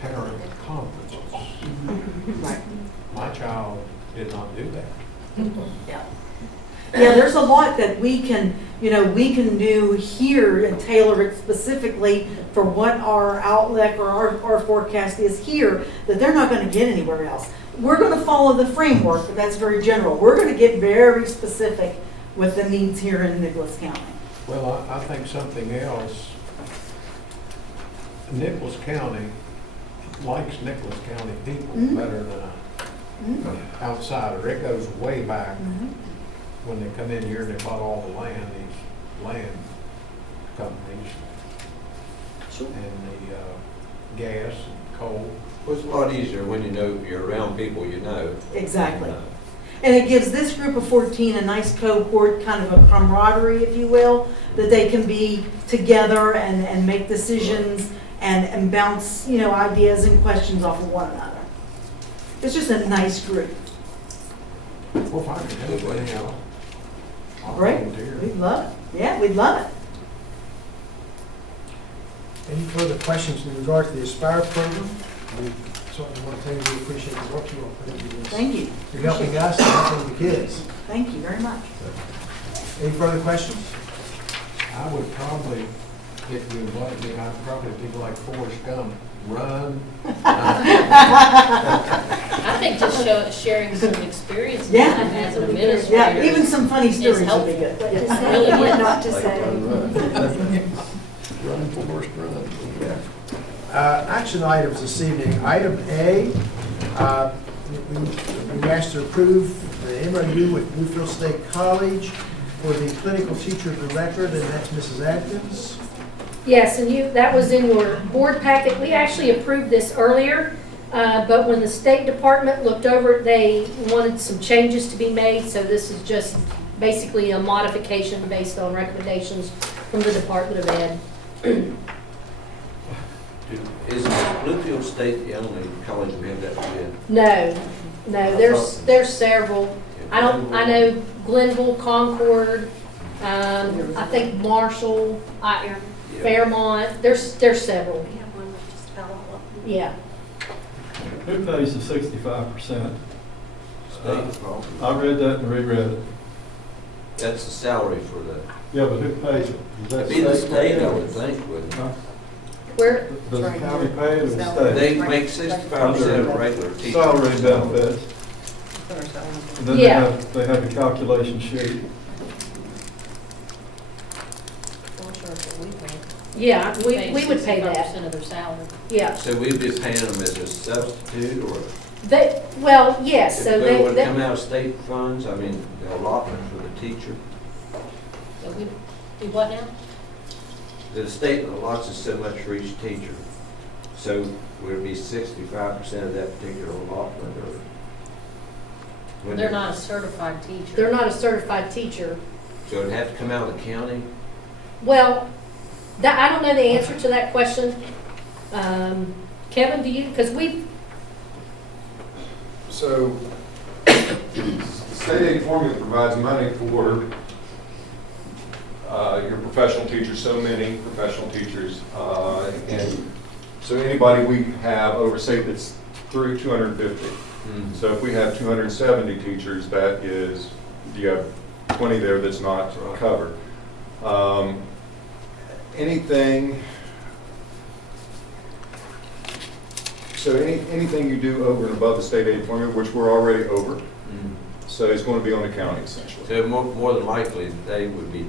parent conferences. Right. My child did not do that. Yeah. Yeah, there's a lot that we can do here and tailor it specifically for what our outlook or our forecast is here that they're not going to get anywhere else. We're going to follow the framework, but that's very general. We're going to get very specific with the needs here in Nicholas County. Well, I think something else, Nicholas County likes Nicholas County people better than an outsider. It goes way back when they come in here and they bought all the land, these land companies. And the gas and coal. Well, it's a lot easier when you're around people you know. Exactly. And it gives this group of 14 a nice cohort, kind of a camaraderie, if you will, that they can be together and make decisions and bounce, ideas and questions off of one another. It's just a nice group. Well, if I can help anyhow, I'll Great. volunteer. We'd love it. Yeah, we'd love it. Any further questions in regard to the Aspire program? We certainly want to tell you we appreciate the work you all put into this. Thank you. You're helping us and helping the kids. Thank you very much. Any further questions? I would probably, if you invite me, I'd probably be like Forrest Gump, run. I think just sharing some experiences Yeah. as an administrator. Yeah, even some funny Is stories would be helpful. good. What to Yeah. say and what not to say. Run, Forrest, run. Action items this evening. Item A, we asked to approve the MOU with Bluefield State College for the clinical teacher of the record, and that's Mrs. Atkins. Yes, and that was in your board packet. We actually approved this earlier, but when the State Department looked over it, they wanted some changes to be made, so this is just basically a modification based on recommendations from the Department of Ed. Is Bluefield State the only college we have that bid? No, there's several. I know Glenville, Concord, I think Marshall, Fairmont, there's several. We have one that just fell off. Yeah. Who pays the 65%? State? I read that and reread it. That's the salary for the, Yeah, but who pays it? Is that be the state, I would think, wouldn't it? Where, Does the county pay it or the state? They make 65% of regular teachers. Salary and benefits. And then Yeah. they have a calculation sheet. yeah, we would pay that. 65% of their salary. Yeah. So we'd be paying them as a substitute, or Yes, so if it would they, come out of state funds, I mean, the allotment for the teacher? So we do what now? The state allots us so much for each teacher. So would it be 65% of that particular allotment, or? They're not a certified teacher. they're not a certified teacher. So it'd have to come out of the county? Well, That, I don't know the answer to that question. Kevin, do you, because So, the state aid formula provides money for your professional teachers, so many professional teachers, and so anybody we have over, say, that's through 250. So if we have 270 teachers, that is, you have 20 there that's not covered. Anything you do over and above the state aid formula, which we're already over, so it's going to be on the county essentially. So more than likely, they would be, it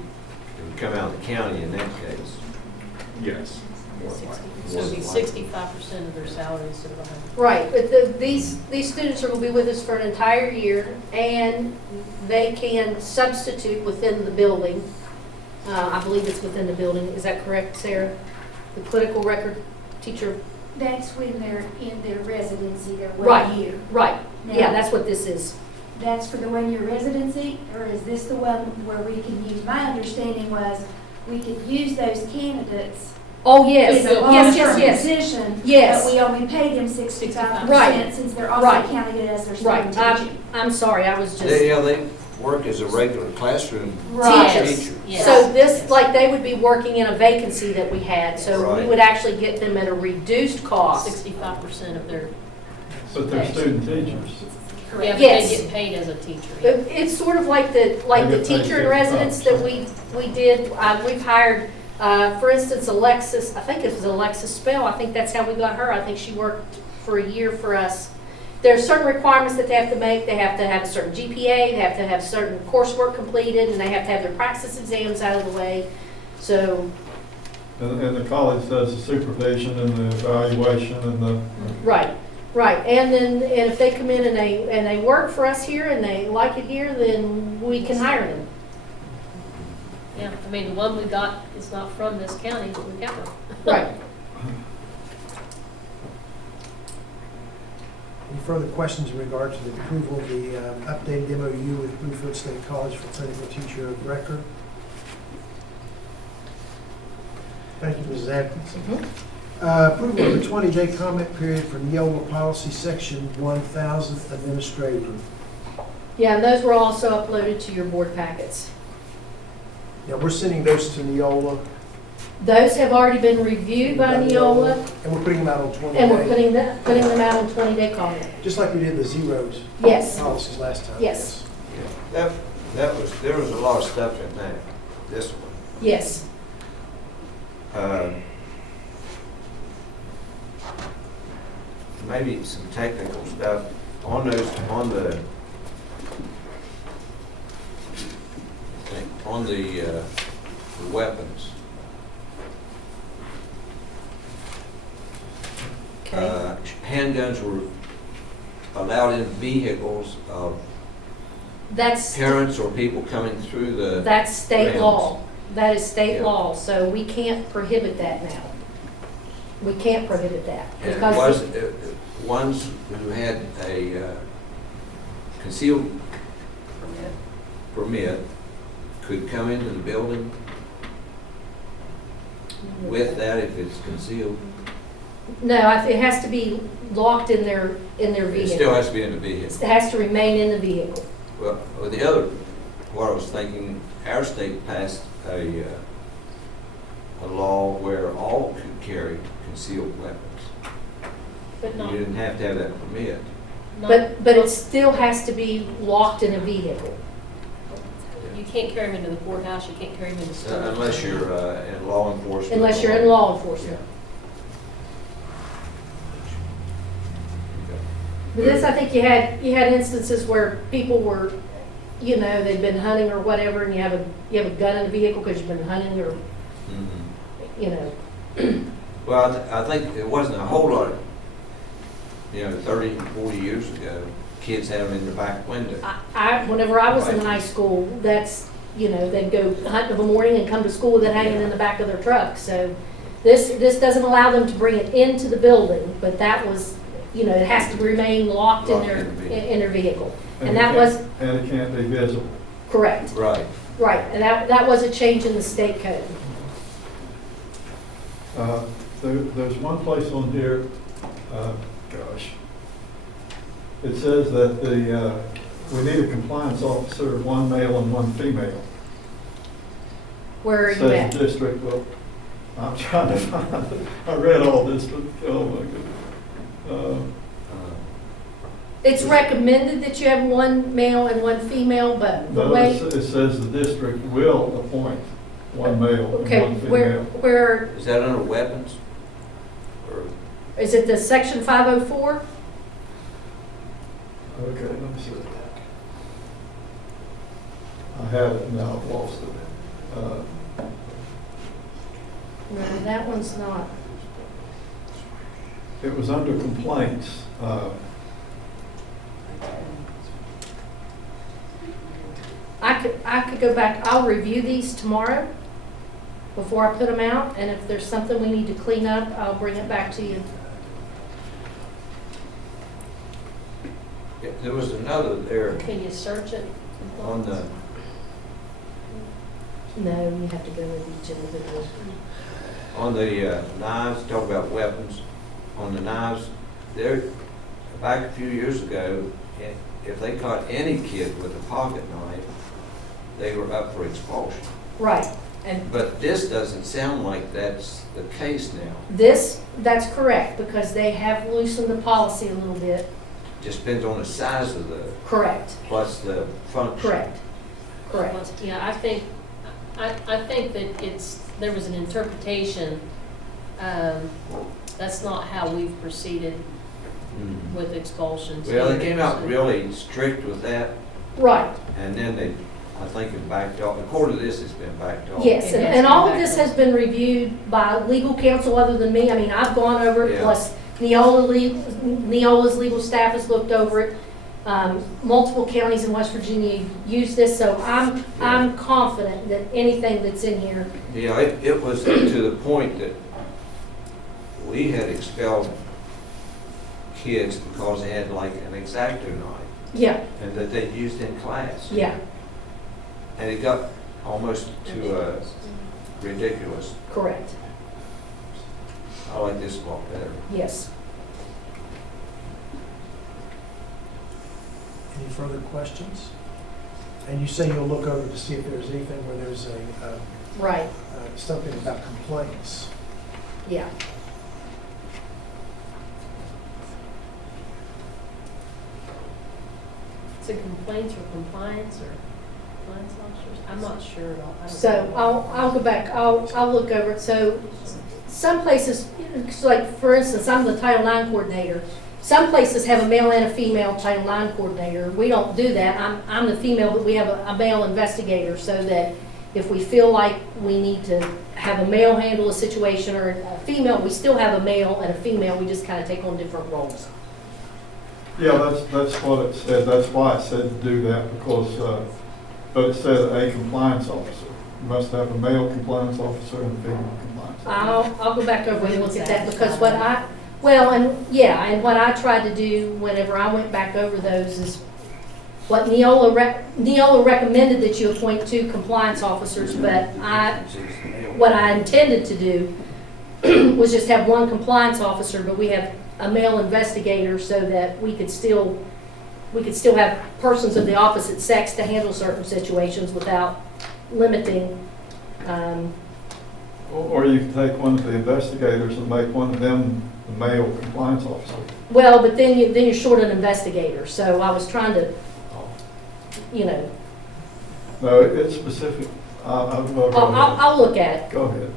would come out of the county in that case. Yes. More than likely. So it'd be 65% of their salary instead of 100. right, but these students will be with us for an entire year, and they can substitute within the building. I believe it's within the building. Is that correct, Sarah? The clinical record teacher? That's when they're in their residency, their 1 Right. year. Right. Yeah, Now- that's what this is. That's for the 1 year residency, or is this the one where we can use, my understanding was we could use those candidates Oh, yes. in a Yes, yes, long-term yes. position. Yes. But we only pay them 65% Right. since they're also Right. counting it as their Right. student teaching. I'm sorry, I was just. They work as a regular classroom Right. teacher. Yes. So this, like, they would be working in a vacancy that we had, so we Right. would actually get them at a reduced cost. 65% of their, But they're student teachers. yeah, but Yes. they get paid as a teacher. Yeah. It's sort of like the They get paid teacher in residence that we did, we've hired, for instance, Alexis, I think it was Alexis Spell, I think that's how we got her. I think she worked for a year for us. There are certain requirements that they have to make. They have to have a certain GPA, they have to have certain coursework completed, and they have to have their practice exams out of the way. So, And the college does the supervision and the evaluation and the, right, right. And then, and if they come in and they work for us here and they like it here, then we can hire them. Yeah, I mean, the one we got is not from this county, but we got one. Right. Any further questions in regard to the approval of the updated MOU with Bluefield State College for clinical teacher of record? Thank you, Mrs. Atkins. Approval of the 20-day comment period for Neola Policy Section 1000 Administrator. Yeah, and those were also uploaded to your board packets. Yeah, we're sending those to Neola, Those have already been reviewed by Neola, and we're putting them out on 20 and we're days, putting them out on 20-day comment. just like we did the zeros Yes, policies last time. Yes. There was a lot of stuff in that, this one. yes. Maybe some technical stuff on the weapons. Okay. Handguns were allowed in vehicles of That's, parents or people coming through the. that's state grounds. law. That is state Yeah. law, so we can't prohibit that now. We can't prohibit that. And it because was, ones who had a concealed permit could come into the building with that if it's concealed. No, it has to be locked in their It vehicle. still has to be in the It vehicle. has to remain in the vehicle. Well, the other, what I was thinking, our state passed a law where all could carry concealed weapons. But You not, didn't have to have that permit. But it still has to be locked in a vehicle. you can't carry them into the courthouse, you can't carry them into schools. Unless you're in law enforcement. Unless you're in law enforcement. Okay. But this, I think you had instances where people were, they'd been hunting or whatever, and you have a gun in the vehicle because you've been hunting or, Mhm. Well, I think it wasn't a whole lot, 30, 40 years ago, kids had them in the back window. whenever I was in high school, that's, they'd go hunting in the morning and come to school with it hanging in the back of their truck. So this doesn't allow them to bring it into the building, but that was, it has to remain locked in their vehicle. And that was and it can't be visible. correct. Right. Right, and that was a change in the state code. There's one place on here, gosh. It says that we need a compliance officer, one male and one female. Where are you Says at? the district, well, I'm trying to find it. I read all this, but, oh my goodness. It's recommended that you have one male and one female, but the No, way, it says the district will appoint one male okay, and one where, female. where, Is that under weapons? Or is it the section 504? Okay, let me see. I had it, now I've lost it. No, that one's not. It was under complaints. I could go back, I'll review these tomorrow before I put them out, and if there's something we need to clean up, I'll bring it back to you. Yeah, there was another there Can you search it? on the, No, you have to go with each individual. on the knives, talk about weapons. On the knives, there, back a few years ago, if they caught any kid with a pocket knife, they were up for expulsion. Right, and But this doesn't sound like that's the case now. that's correct, because they have loosened the policy a little bit. Just depends on the size of the, Correct, plus the function. correct, correct. Yeah, I think that there was an interpretation, that's not how we've proceeded Mhm. with expulsions. Well, they came out really strict with that, Right, and then they, I think it backed off. According to this, it's been backed off. yes, It has and all of been this back has been reviewed by legal counsel other than me. I mean, I've gone over it, Yeah. plus Neola's legal staff has looked over it. Multiple counties in West Virginia use this, so I'm confident that anything that's in here, Yeah, it was to the point that we had expelled kids because they had like an X-Acto knife, yeah, and that they'd used in class. yeah, And it got almost to ridiculous. correct, I like this a lot better. yes. Any further questions? And you say you'll look over to see if there's anything where there's Right, something about complaints. yeah. Is it complaints or compliance or compliance officers? I'm not sure at all. I don't So know. I'll go back, I'll look over it. So some places, like for instance, I'm the Title IX coordinator. Some places have a male and a female Title IX coordinator. We don't do that. I'm the female, but we have a male investigator, so that if we feel like we need to have a male handle a situation or a female, we still have a male and a female. We just kind of take on different roles. Yeah, that's what it said. That's why it said to do that, because, but it said a compliance officer. You must have a male compliance officer and a female compliance officer. I'll go back over and look at that, because what and what I tried to do whenever I went back over those is what Neola recommended that you appoint 2 compliance officers, but what I intended to do was just have 1 compliance officer, but we have a male investigator so that we could still have persons of the opposite sex to handle certain situations without limiting. Or you can take one of the investigators and make one of them the male compliance officer. Well, but then you're short an investigator, so I was trying to, No, it's specific. I'll I'll look at it. Go ahead.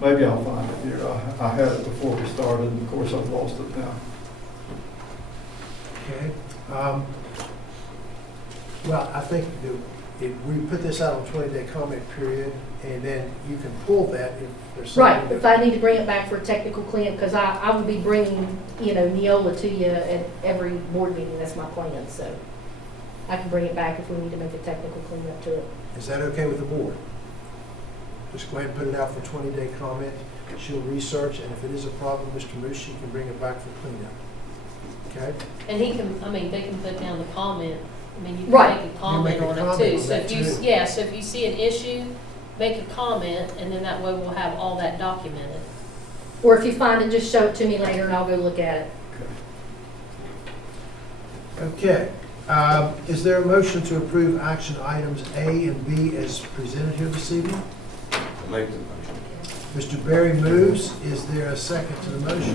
Maybe I'll find it here. I had it before we started, and of course I've lost it now. Okay. Well, I think if we put this out on 20-day comment period, and then you can pull that if there's something. Right, if I need to bring it back for a technical cleanup, because I would be bringing, Neola to you at every board meeting, that's my plan, so I can bring it back if we need to make a technical cleanup to it. Is that okay with the board? Just go ahead and put it out for 20-day comment. She'll research, and if it is a problem, Mr. Moose, she can bring it back for cleanup. Okay? And they can put down the comment. You can Right. make a comment You make a on it comment too. on So that if you, too. yeah, so if you see an issue, make a comment, and then that way we'll have all that documented. Or if you find it, just show it to me later and I'll go look at it. Okay. Is there a motion to approve action items A and B as presented here this evening? I'll make the motion. Mr. Berry moves. Is there a second to the motion?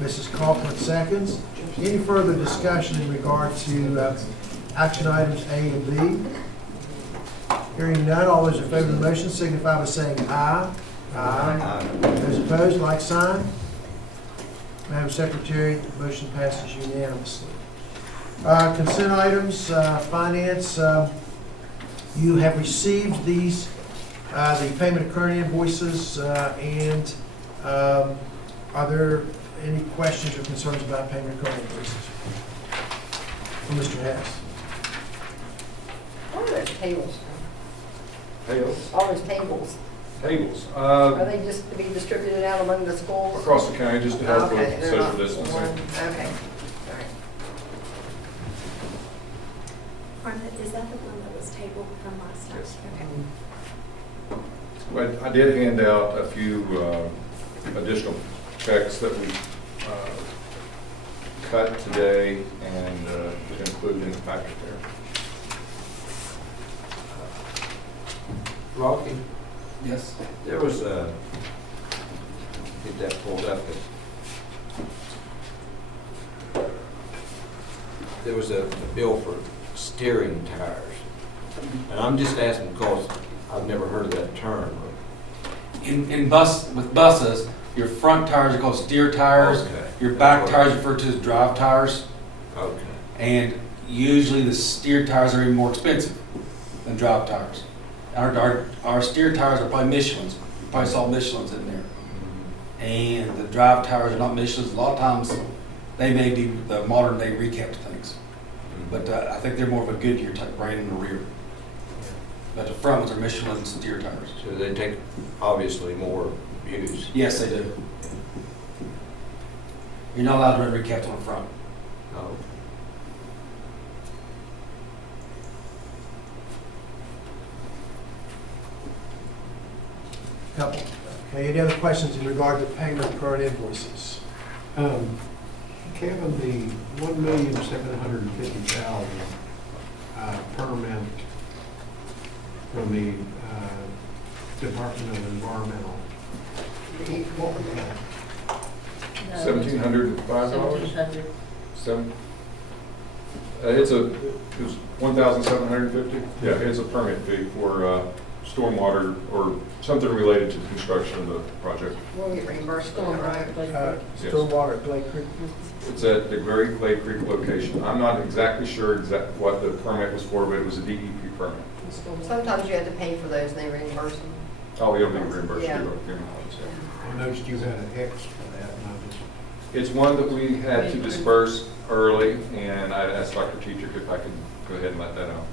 Mrs. Kaufman seconds. Any further discussion in regard to action items A and B? Hearing none, all those in favor of the motion signify by saying aye. Aye. Those opposed, like sign. Madam Secretary, the motion passes unanimously. Consent items, finance, you have received these, the payment of current invoices, and are there any questions or concerns about payment of current invoices? From Mr. Hess. What are those tables? Tables? All those tables, Tables. are they just to be distributed out among the schools? Across the county, just to help Okay, with they're social not distancing. one. Okay, all right. Is that the one that was tabled from last time? But I did hand out a few additional checks that we cut today and included in the packet there. Rocky, Yes. there was a, get that pulled up. There was a bill for steering tires. And I'm just asking because I've never heard of that term. With buses, your front tires are called steer tires. Okay. Your back tires are referred to as drive tires. Okay. And usually the steer tires are even more expensive than drive tires. Our steer tires are probably Michelin's. You probably saw Michelin's in there. And the drive tires are not Michelin's. A lot of times they may be the modern day recapped things. But I think they're more of a Goodyear type brand in the rear. But the front ones are Michelin steer tires. So they take obviously more use. Yes, they do. You're not allowed to run recapped on the front. Oh. Couple. Okay, any other questions in regard to payment of current invoices? Kevin, the $1,750,000 permit from the Department of Environmental. What was that? $1,705? It was $1,750? Yeah, it's a permit fee for stormwater or something related to the construction of the project. We'll get reimbursed for that, right? Yes. Stormwater at Glade Creek. It's at the Glade Creek location. I'm not exactly sure what the permit was for, but it was a DEP permit. Sometimes you have to pay for those and they reimburse them. Oh, it'll be reimbursed. Yeah. I noticed you had an X for that, and I just, It's one that we had to disperse early, and I asked Dr. Teacher if I could go ahead and let that out.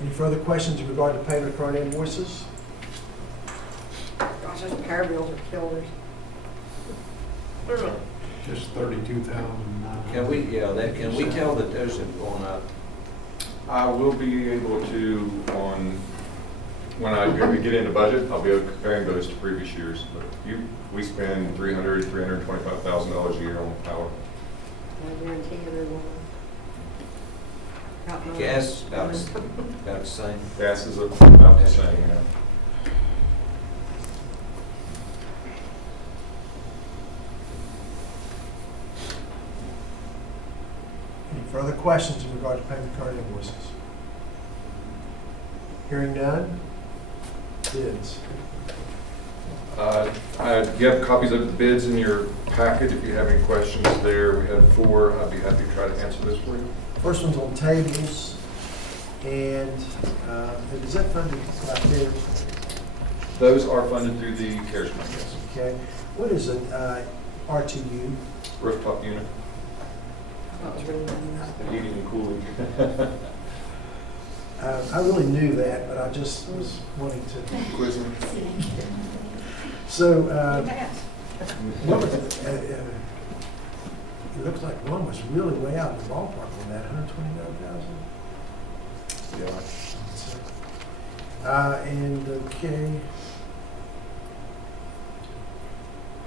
Any further questions in regard to payment of current invoices? Gosh, those power bills are killers. just 32,900. Can we, can we tell that those have gone up? I will be able to, when I get into budget, I'll be able to compare those to previous years. But we spend $325,000 a year on power. I guarantee you they will. Gas, about the same. Gas is about the same, you know. Any further questions in regard to payment of current invoices? Hearing none? Bids. You have copies of the bids in your packet. If you have any questions there, we had 4. I'd be happy to try to answer this for you. First one's on tables, and is that funded by CARES? Those are funded through the CARES money, yes. Okay. What is an RTU? Rooftop unit, That was really nice. heating and cooling. I really knew that, but I just was wanting to Quiz me. So, what was it? it looks like one was really way out of the ballpark on that, 129,000. Yeah. And, okay.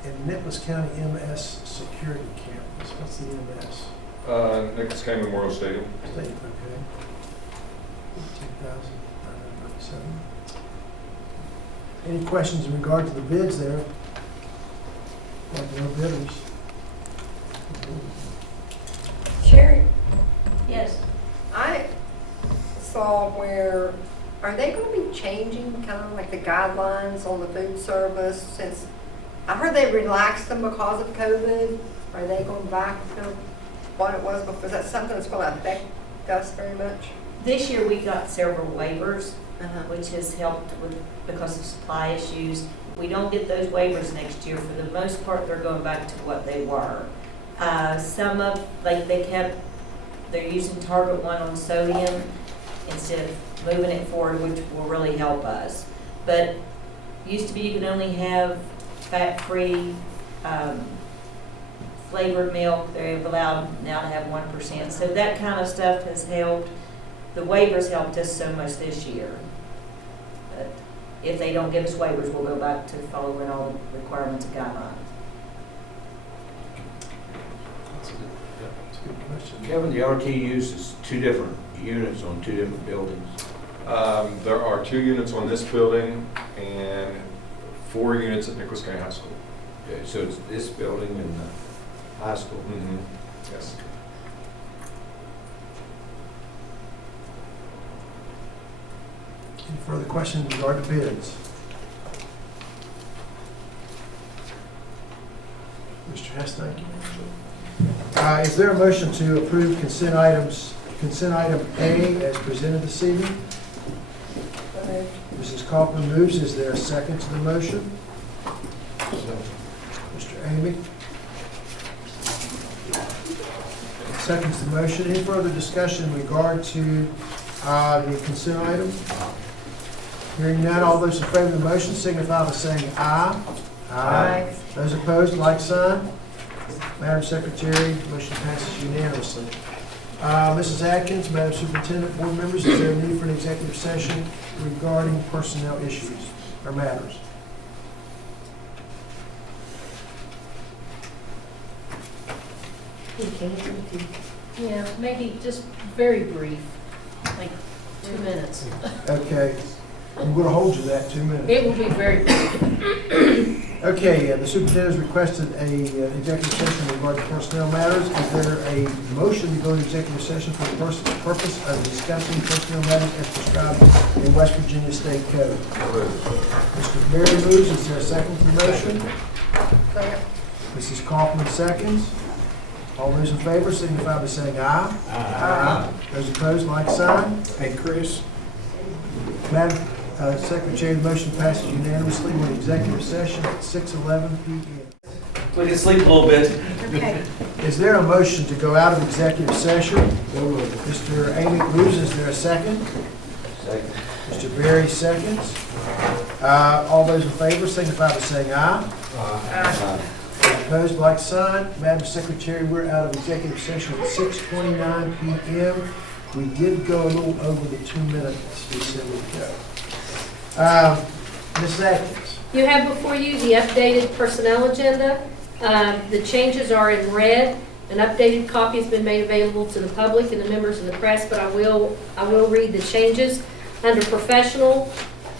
And Nicholas County MS Security Campus, what's the MS? Nicholas County Memorial Stadium. State, okay. 15,937. Any questions in regard to the bids there? Like no bidders? Sherry, Yes. I saw where, are they going to be changing kind of like the guidelines on the food service since, I heard they relaxed them because of COVID. Are they going back to what it was before? Is that something that's going to affect us very much? This year, we got several waivers, Uh-huh. which has helped with, because of supply issues. If we don't get those waivers next year, for the most part, they're going back to what they were. Some of, like, they're using Target 1 on sodium instead of moving it forward, which will really help us. But used to be you could only have fat-free, flavored milk. They're allowed now to have 1%. So that kind of stuff has helped. The waivers helped us so much this year. But if they don't give us waivers, we'll go back to following all the requirements and guidelines. That's a good question. Kevin, the RT uses two different units on two different buildings. There are 2 units on this building and 4 units at Nicholas County High School. Okay, so it's this building and the high school. Mm-hmm. Yes. Any further questions in regard to bids? Mr. Hess, thank you. Is there a motion to approve consent item A as presented this evening? Mrs. Kaufman moves. Is there a second to the motion? Mr. Amy? Seconds the motion. Any further discussion in regard to the consent item? Hearing none, all those in favor of the motion signify by saying aye. Aye. Those opposed, like sign. Madam Secretary, motion passes unanimously. Mrs. Atkins, Madam Superintendent, board members, is there a need for an executive session regarding personnel issues or matters? Yeah, maybe just very brief, like 2 minutes. Okay, I'm going to hold you that 2 minutes. It will be very brief. Okay, the superintendent has requested an executive session regarding personnel matters. Is there a motion to go into executive session for the purpose of discussing personnel matters as prescribed in West Virginia State Code? Mr. Berry moves. Is there a second to the motion? Second. Mrs. Kaufman seconds. All those in favor signify by saying aye. Aye. Those opposed, like sign. Hey, Chris, Madam Secretary, the motion passes unanimously with executive session at 6:11 p.m. We can sleep a little bit. Okay. Is there a motion to go out of executive session? Mr. Amy moves. Is there a second? Second. Mr. Berry seconds. All those in favor signify by saying aye. Those opposed, like sign. Madam Secretary, we're out of executive session at 6:29 p.m. We did go a little over the 2 minutes we said we'd go. Ms. Atkins. You have before you the updated personnel agenda. The changes are in red. An updated copy has been made available to the public and the members of the press, but I will read the changes. Under professional,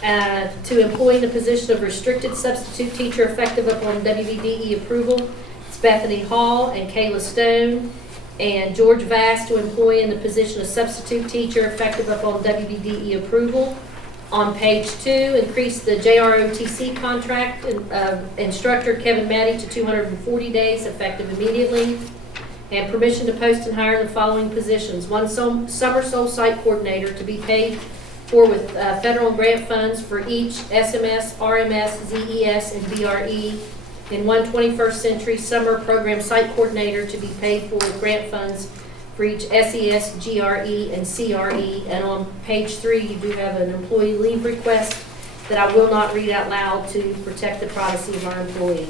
to employ in the position of restricted substitute teacher effective upon WVDE approval, it's Bethany Hall and Kayla Stone. And George Vass to employ in the position of substitute teacher effective upon WVDE approval. On page 2, increase the JROTC contract instructor Kevin Matty to 240 days effective immediately. And permission to post and hire the following positions. One summer soul site coordinator to be paid for with federal grant funds for each SMS, RMS, ZES, and BRE. And one 21st century summer program site coordinator to be paid for with grant funds for each SES, GRE, and CRE. And on page 3, you do have an employee leave request that I will not read out loud to protect the privacy of our employee.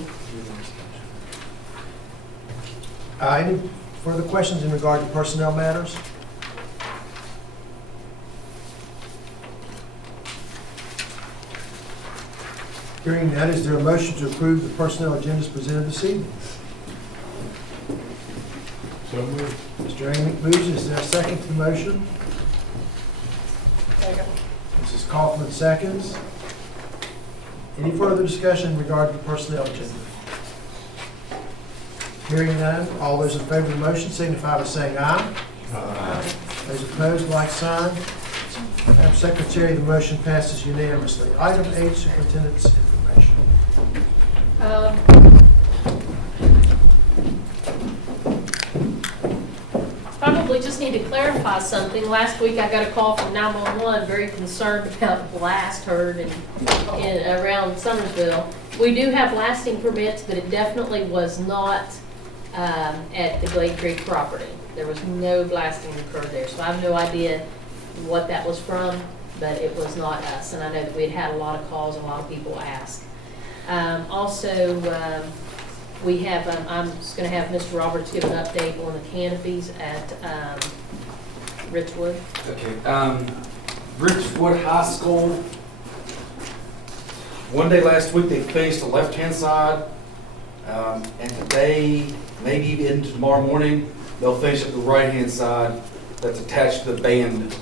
Any further questions in regard to personnel matters? Hearing none, is there a motion to approve the personnel agendas presented this evening? So moved. Mr. Amick moves. Is there a second to the motion? Second. Mrs. Kaufman seconds. Any further discussion in regard to the personnel agenda? Hearing none, all those in favor of the motion signify by saying aye. Aye. Those opposed, like sign. Madam Secretary, the motion passes unanimously. Item 8, Superintendent's information. Probably just need to clarify something. Last week I got a call from 911, very concerned about blast heard around Summersville. We do have blasting permits, but it definitely was not at the Glade Creek property. There was no blasting occurred there, so I have no idea what that was from, but it was not us. And I know that we had a lot of calls and a lot of people ask. We have, I'm just going to have Mr. Roberts give an update on the canopies at Richwood. Okay, Richwood High School, one day last week they finished the left-hand side, and today, maybe even into tomorrow morning, they'll finish up the right-hand side that's attached to the band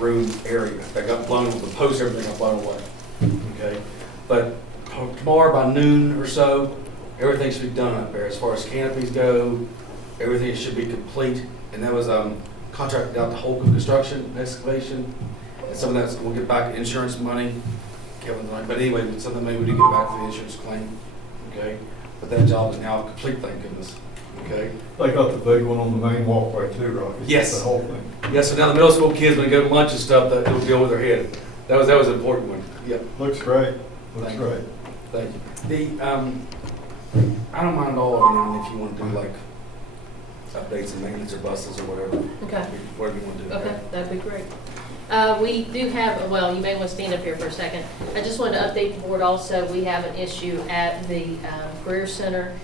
room area. That got blown, the posts, everything got blown away, okay? But tomorrow by noon or so, everything should be done up there. As far as canopies go, everything should be complete. And that was contracted out to Holcomb Construction, excavation. And some of that's, we'll get back insurance money. Kevin's like, but anyway, some of the money we did get back for the insurance claim, okay? But that job is now complete, thank goodness, okay? They got the big one on the main walkway too, Rocky. Yes. The whole thing. Yeah, so now the middle school kids, when they go to lunch and stuff, that it'll go with their head. That was an important one, yep. Looks great. Looks Thank you. great. Thank you. I don't mind at all, if you want to do like updates and maintenance or buses or whatever. Okay. Whatever you want to do. Okay, that'd be great. We do have, well, you may want to stand up here for a second. I just wanted to update the board also. We have an issue at the Career Center.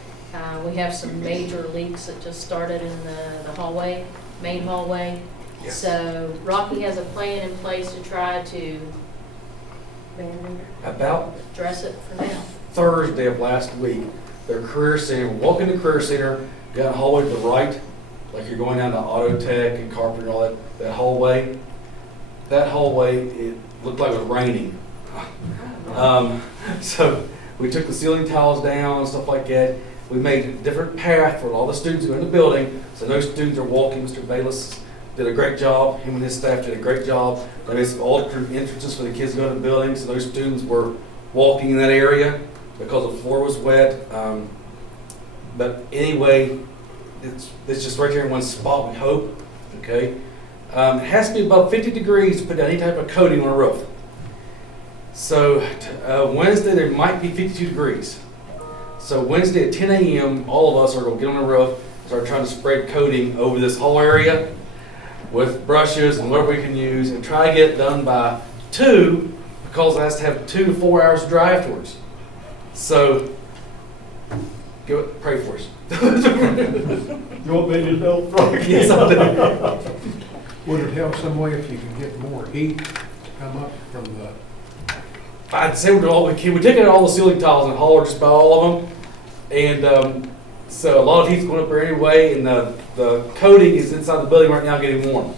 We have some major leaks that just started in the hallway, main hallway. Yes. So Rocky has a plan in place to try to About address it for now. Thursday of last week, their Career Center, walk in the Career Center, down the hallway to the right, like you're going down to Auto Tech and Carpenter and all that hallway. That hallway, it looked like it was raining. So we took the ceiling tiles down and stuff like that. We made a different path for all the students who are in the building, so no students are walking. Mr. Bayless did a great job. Him and his staff did a great job. They made some alternate entrances for the kids to go to the building, so those students were walking in that area because the floor was wet. But anyway, it's just right here in one spot, we hope, okay? It has to be above 50 degrees to put down any type of coating on a roof. So Wednesday, there might be 52 degrees. So Wednesday at 10 a.m., all of us are going to get on the roof and start trying to spread coating over this whole area with brushes and whatever we can use and try to get it done by 2 because it has to have 2 to 4 hours to dry afterwards. So pray for us. You want me to help, Rocky? Yes, I do. Would it help some way if you could get more heat to come up from the, I'd say we took out all the ceiling tiles and hollered just about all of them. And so a lot of heat's going up there anyway, and the coating is inside the building right now getting warm.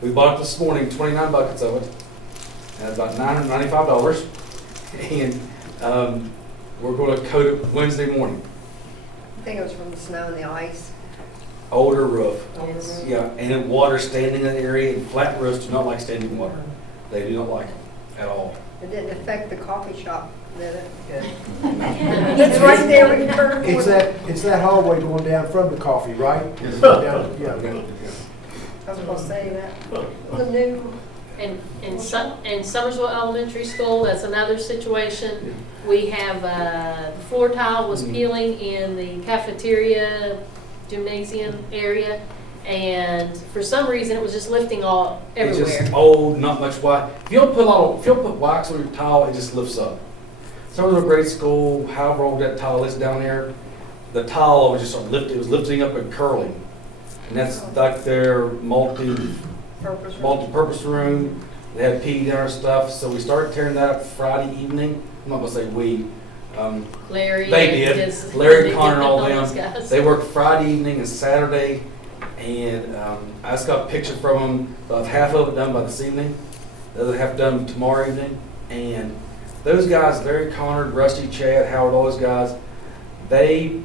We bought it this morning, 29 buckets of it, at about $995. And we're going to coat it Wednesday morning. I think it was from the snow and the ice. Older roof. Yes. Yeah, and then water standing in that area, and flat roofs do not like standing water. They do not like them at all. It didn't affect the coffee shop, did it? It's right there when you turn. It's that hallway going down from the coffee, right? Yes. Down- yeah. I was gonna say that. The new. And in Summersville Elementary School, that's another situation. We have, the floor tile was peeling in the cafeteria, gymnasium area, and for some reason, it was just lifting all It's everywhere. just old, not much wax. If you don't put wax on your tile, it just lifts up. Summersville grade school, however old that tile is down there, the tile was just sort of lifting, it was lifting up and curling. And that's like their multi-purpose room. They had PE dinner and stuff, so we started tearing that up Friday evening. I'm not gonna say we. Larry. They and did. his- Larry, Connor, and all those them. guys. They worked Friday evening and Saturday, and I just got a picture from them of half of it done by this evening, the other half done tomorrow evening. And those guys, Larry, Connor, Rusty, Chad, Howard, all those guys, they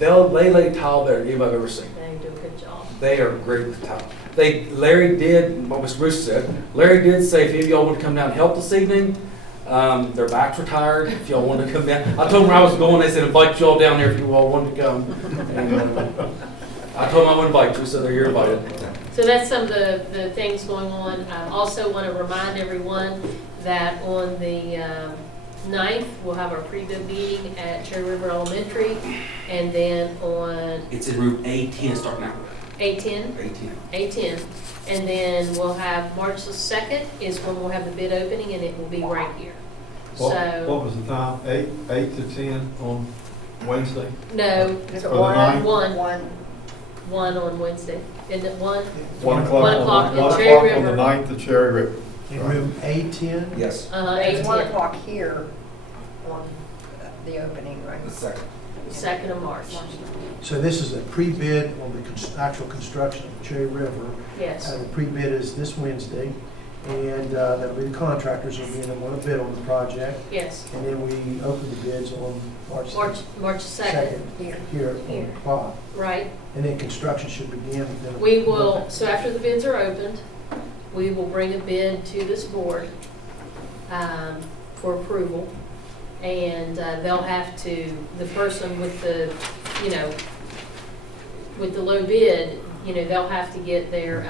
lay tile better than anybody I've ever seen. They do a good job. They are great with tile. Larry did, what Mr. Bruce said, Larry did say if any of y'all want to come down and help this evening, their backs were tired, if y'all wanted to come down. I told them where I was going, they said invite y'all down there if you all wanted to come. And I told them I would invite you, so you're invited. So that's some of the things going on. I also want to remind everyone that on the 9th, we'll have our pre-bid meeting at Cherry River Elementary, and then on It's in room A10 starting out. A10, A10. and then we'll have March the 2nd is when we'll have the bid opening, and it will be right here. What So, was the time? 8 to 10 on Wednesday? no, It's For the ninth? one on Wednesday. Isn't it one? 1 o'clock. 1 o'clock in 1 Cherry o'clock on River. the 9th at Cherry River. In room A10? Yes. 8:10, o'clock here on the opening, right? The second. 2nd of March. So this is a pre-bid on the actual construction of Cherry River. Yes. The pre-bid is this Wednesday, and that'll be the contractors will be in and want to bid on the project. Yes. And then we open the bids on March March 2nd. 2nd here at 1 o'clock. Right. And then construction should begin within. We will, so after the bids are opened, we will bring a bid to this board for approval. And they'll have to, the person with the, with the low bid, they'll have to get their,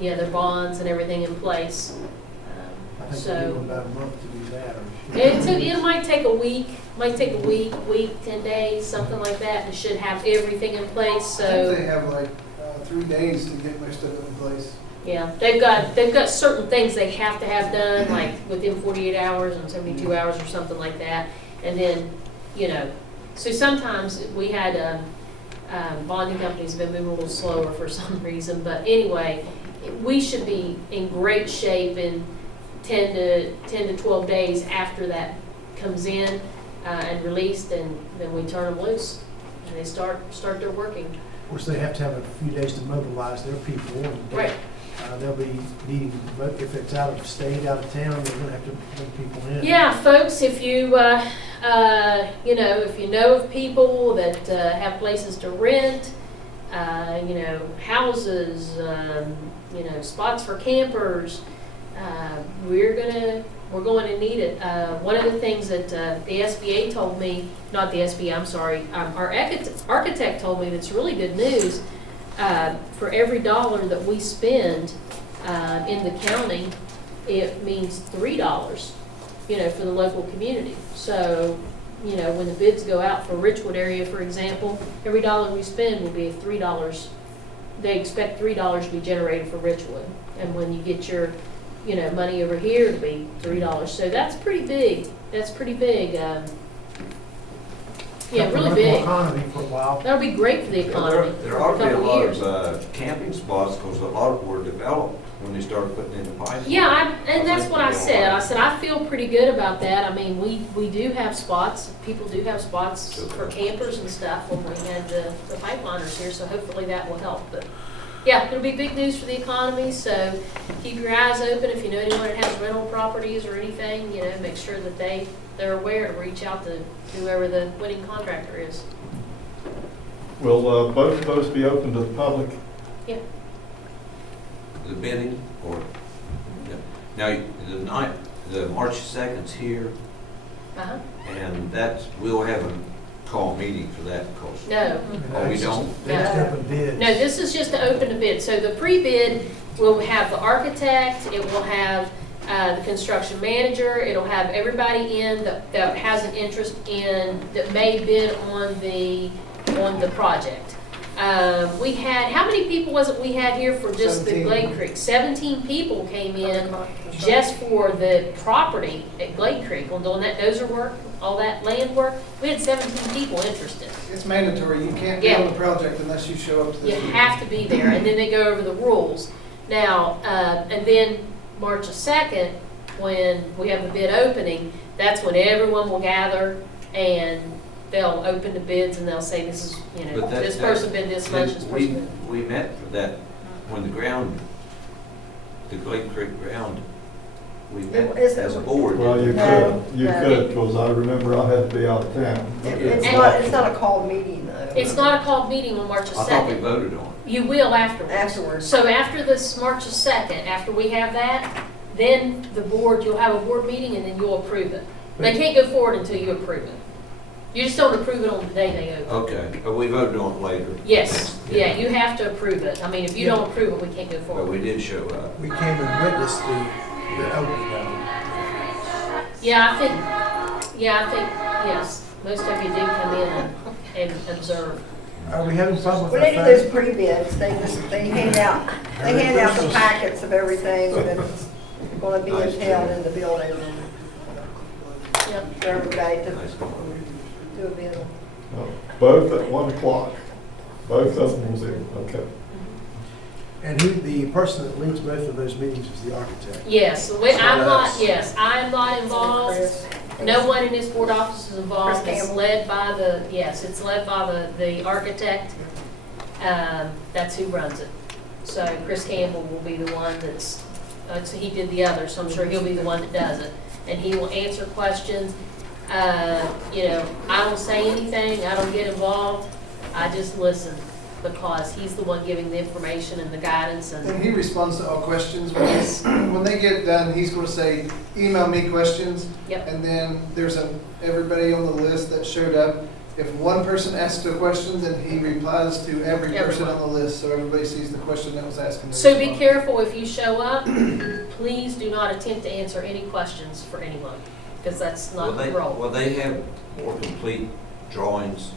their bonds and everything in place. I think So- we give them about a month to do that. Or It might take a week, 10 days, something like that, and should have everything in place, I think they so, have like 3 days to get my stuff in place. yeah. They've got certain things they have to have done, like within 48 hours and 72 hours or something like that. And then, so sometimes we had, bonding companies have been moving a little slower for some reason, but anyway, we should be in great shape in 10 to 12 days after that comes in and released, and then we turn them loose and they start their working. Of course, they have to have a few days to mobilize their people. And Right. They'll be needing, but if it's out of state, out of town, they're gonna have to bring people in. Yeah, folks, if you, if you know of people that have places to rent, houses, spots for campers, we're going to need it. One of the things that the SBA told me, not the SBA, I'm sorry, our architect told me that's really good news. For every dollar that we spend in the county, it means $3, for the local community. So, when the bids go out for Richwood area, for example, every dollar we spend will be $3. They expect $3 to be generated for Richwood. And when you get your, money over here, it'll be $3. So that's pretty big. That's pretty big. Really big. Economy for a while. That'll be great for the economy There for ought a to be a couple lot years. of camping spots, because a lot were developed when they started putting in the pipe. Yeah, and that's what I said. I said, I feel pretty good about that. I mean, we do have spots, people do have spots for campers and stuff when we had the pipeliners here, so hopefully that will help. But yeah, it'll be big news for the economy, so keep your eyes open. If you know anyone that has rental properties or anything, make sure that they're aware to reach out to whoever the winning contractor is. Will both of those be open to the public? Yeah. The bidding, or, now, the March 2nd's here, Uh-huh. and we'll have a call meeting for that, of course. No. Oh, we don't? They just open bids. No, this is just to open the bid. So the pre-bid will have the architect, it will have the construction manager, it'll have everybody in that has an interest in, that may bid on the project. We had, how many people was it we had here for just the 17. Glade Creek? 17 people came in just for the property at Glade Creek on doing that dozer work, all that land work. We had 17 people interested. It's mandatory, you can't be Yeah. on the project unless you show up to the You meeting. have to be there, and then they go over the rules. Now, and then March 2nd, when we have the bid opening, that's when everyone will gather and they'll open the bids and they'll say, this is, you know, But that- this person bid this much, this we, person bid. we met for that, when the ground, the Glade Creek ground, we met as a board. Well, you No, could, you no. could, because I remember I had to be out of town. It's not a called meeting though. It's not a called meeting on March I thought we 2nd. voted on it. You will afterwards. Afterwards. So after this March 2nd, after we have that, then the board, you'll have a board meeting and then you'll approve it. They can't go forward until you approve it. You just don't approve it on the day they open. Okay, but we voted on it later. Yes, yeah, you have to approve it. I mean, if you don't approve it, we can't go But forward. we did show up. We came and witnessed the opening of Yeah, I think, yes, most of you did come in and observe. it. Are we having fun with When our they do phones? those pre-bids, they hand out the packets of everything that's gonna be entailed in the building Yep. for everybody to Nice one. do a bid. No, both at 1 o'clock. Both of them was in, okay. And who, the person that leads both of those meetings is the architect. Yes, I'm not involved. Chris. No one in this board office is involved. Chris It's Campbell. led by it's led by the architect. That's who runs it. So Chris Campbell will be the one so he did the other, so I'm sure he'll be the one that does it. And he will answer questions. You know, I don't say anything, I don't get involved, I just listen, because he's the one giving the information and the guidance and. And he responds to all questions. Yes. When they get done, he's gonna say, email me questions. Yep. And then there's everybody on the list that showed up. If one person asks a question, then he replies to every person on the list, so everybody sees the question that was asked. and they So be respond. careful if you show up, please do not attempt to answer any questions for anyone, because that's not the role. Will they have more complete drawings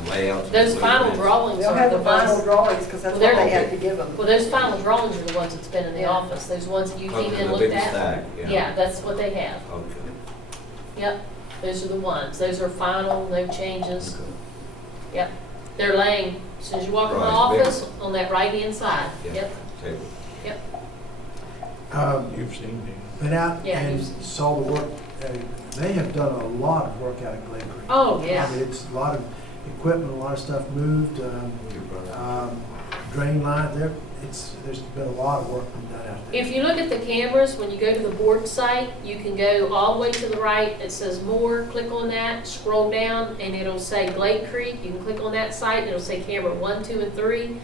and layouts? Those final drawings They'll are have the the final ones, drawings, because that's what They're- they have to give them. well, those final drawings are the ones that's been in the Yeah. office, those ones that you came in Okay, and the looked big at. stack, Yeah, that's what they have. Okay. Yep, those are the ones. Those are final, no changes. Yep, they're laying, as soon as you walk in the Right, big. office, on that right-hand side. Yeah. Yep, Table. You've seen them. Been out Yeah, and you've- saw the work. They have done a lot of work out at Glade Creek. Oh, yeah. I mean, it's a lot of equipment, a lot of stuff moved, drain line, there's been a lot of work done out there. If you look at the cameras, when you go to the board site, you can go all the way to the right. It says more, click on that, scroll down, and it'll say Glade Creek. You can click on that site, and it'll say camera 1, 2, and 3.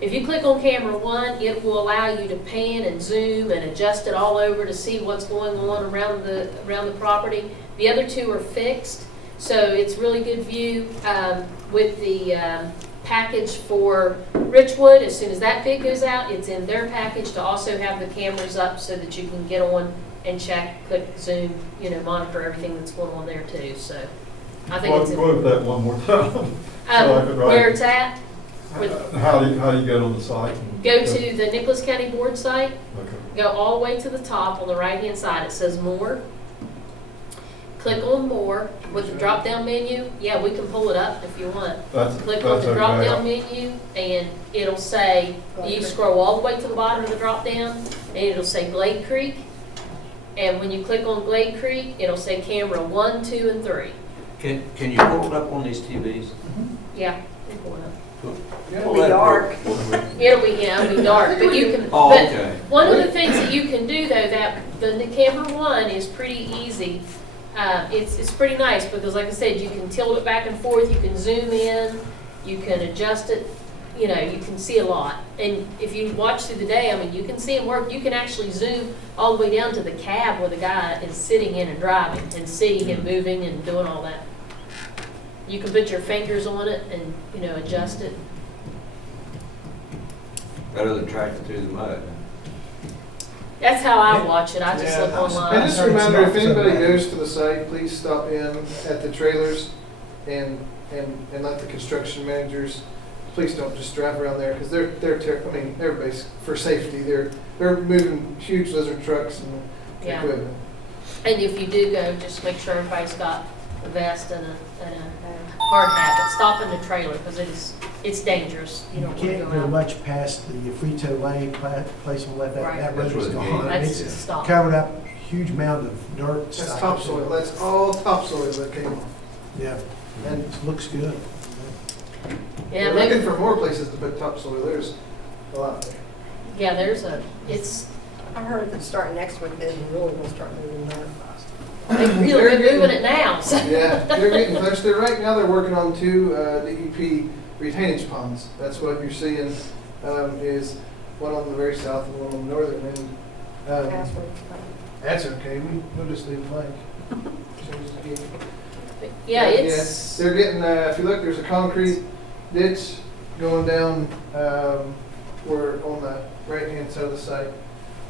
If you click on camera 1, it will allow you to pan and zoom and adjust it all over to see what's going on around the property. The other 2 are fixed, so it's really good view. With the package for Richwood, as soon as that bid goes out, it's in their package to also have the cameras up so that you can get on and check, click, zoom, you know, monitor everything that's going on there too. So I think it's Go over that one more time. So I could write- where it's at. How do you get on the site? Go to the Nicholas County Board site. Okay. Go all the way to the top on the right-hand side. It says More. Click on More with the drop-down menu. Yeah, we can pull it up if you want. Click on the okay. drop-down menu, and it'll say, you scroll all the way to the bottom of the drop-down, and it'll say Glade Creek. And when you click on Glade Creek, it'll say camera 1, 2, and 3. Can you pull it up on these TVs? Yeah, we'll pull it up. It'll be dark. It'll be dark, but you can. Oh, but okay. One of the things that you can do though, that the camera 1 is pretty easy. It's pretty nice because, like I said, you can tilt it back and forth. You can zoom in. You can adjust it. You know, you can see a lot. And if you watch through the day, I mean, you can see him work. You can actually zoom all the way down to the cab where the guy is sitting in and driving and see him moving and doing all that. You can put your fingers on it and, you know, adjust it. Better than tracking through the mud. That's how I watch it. I just Yeah. look online. And just a reminder, if anybody goes to the site, please stop in at the trailers and let the construction managers please don't just drive around there, because I mean, everybody's, for safety, they're moving huge lizard trucks and Yeah. equipment. And if you do go, just make sure everybody's got a vest and a hard hat, but stop in the trailer, because it's dangerous. You You don't want to can't go go out. much past the Frito Lane place on the left, Right. that road That's is where the gone. gate That's It's stop. covered up, huge mound of dirt. That's stuff. topsoil, that's all topsoil that came off. Yeah, and it looks good. Yeah, We're maybe- looking for more places to put topsoil, there's a lot there. Yeah, it's, I heard that starting next week, they're really gonna start moving there. they've really They're been getting- moving it now, so. Yeah, they're getting close. Right now, they're working on 2 DEP retainage ponds. That's what you're seeing, is one on the very south and one on the northern end. That's okay, we'll just leave it blank. Change it again. Yeah, it's, They're getting, if you look, there's a concrete ditch going down, where on the right-hand side of the site.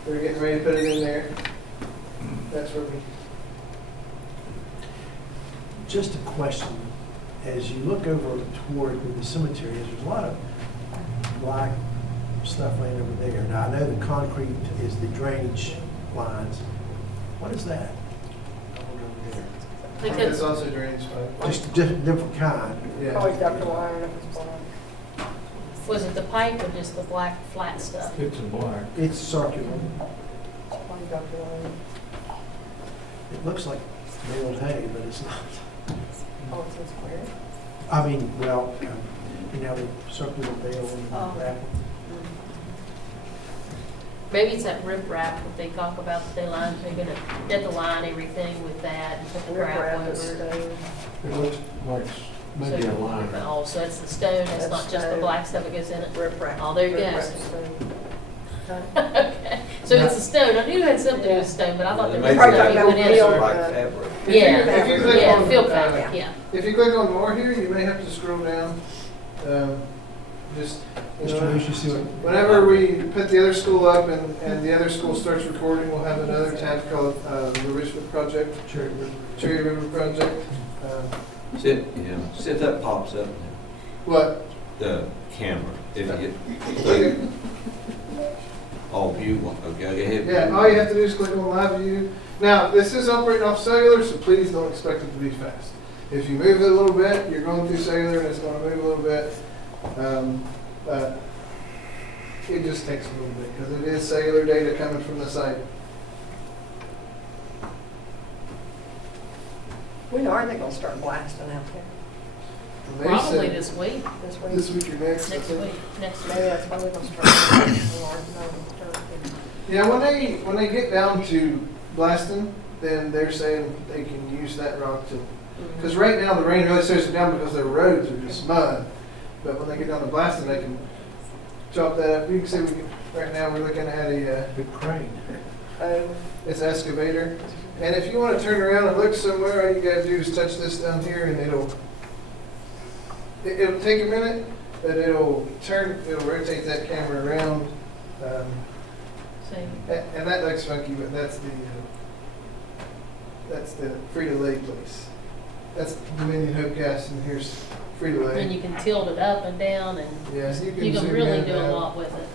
They're getting ready to put it in there. That's where we, Just a question, as you look over toward where the cemetery is, there's a lot of black stuff laying over there. Now, I know the concrete is the drainage lines. What is that? Over there? I think because it's also drainage pipe. Just a different kind. Yeah. was it the pipe or just the black flat stuff? It's a black. It's circular. It looks like nailed hay, but it's not. Oh, it's in square? I mean, well, you know, the circular bale and Oh. grapple. Maybe it's that rip wrap that they talk about, that they line, they're gonna get the line everything with that and put the gravel over it. It looks like maybe a line. Oh, so it's the stone, it's That's not just the stone. black stuff that goes in it? Rip wrap. Oh, there you Rip go. wrap stone. Okay, so it's a stone, I knew it had something to do with stone, but I thought there was Maybe stuff that's you put in it. field. Like fabric. Yeah, If you click yeah, on, field fabric, yeah. If you click on more here, you may have to scroll down. Just, you Mr. know, Luce, you see what? whenever we put the other school up and the other school starts recording, we'll have another tab called the Richwood Project, Cherry River. Cherry River Project. See if that pops up, What? the camera, if you get, all view, okay, go ahead. Yeah, all you have to do is click on Live View. Now, this is operating off cellular, so please don't expect it to be fast. If you move it a little bit, you're going through cellular and it's going to move a little bit. But it just takes a little bit because it is cellular data coming from the site. When are they gonna start blasting out there? And they Probably said this week, This week? this week or next. I next think. week, next Maybe week. that's why they're gonna start. Yeah, when they get down to blasting, then they're saying they can use that rock to. Because right now the rain really slows it down because their roads are just mud. But when they get down to blasting, they can chop that up. You can see right now we're looking at a Big crane. it's an excavator. And if you want to turn around and look somewhere, all you gotta do is touch this down here and it'll take a minute, but it'll rotate that camera around. See, And that looks funky, but that's the Frito-Lay place. That's Dominion Hope Gas, and here's and Frito-Lay. you can tilt it up and down, and Yeah, so you you can zoom really in, do a lot with it.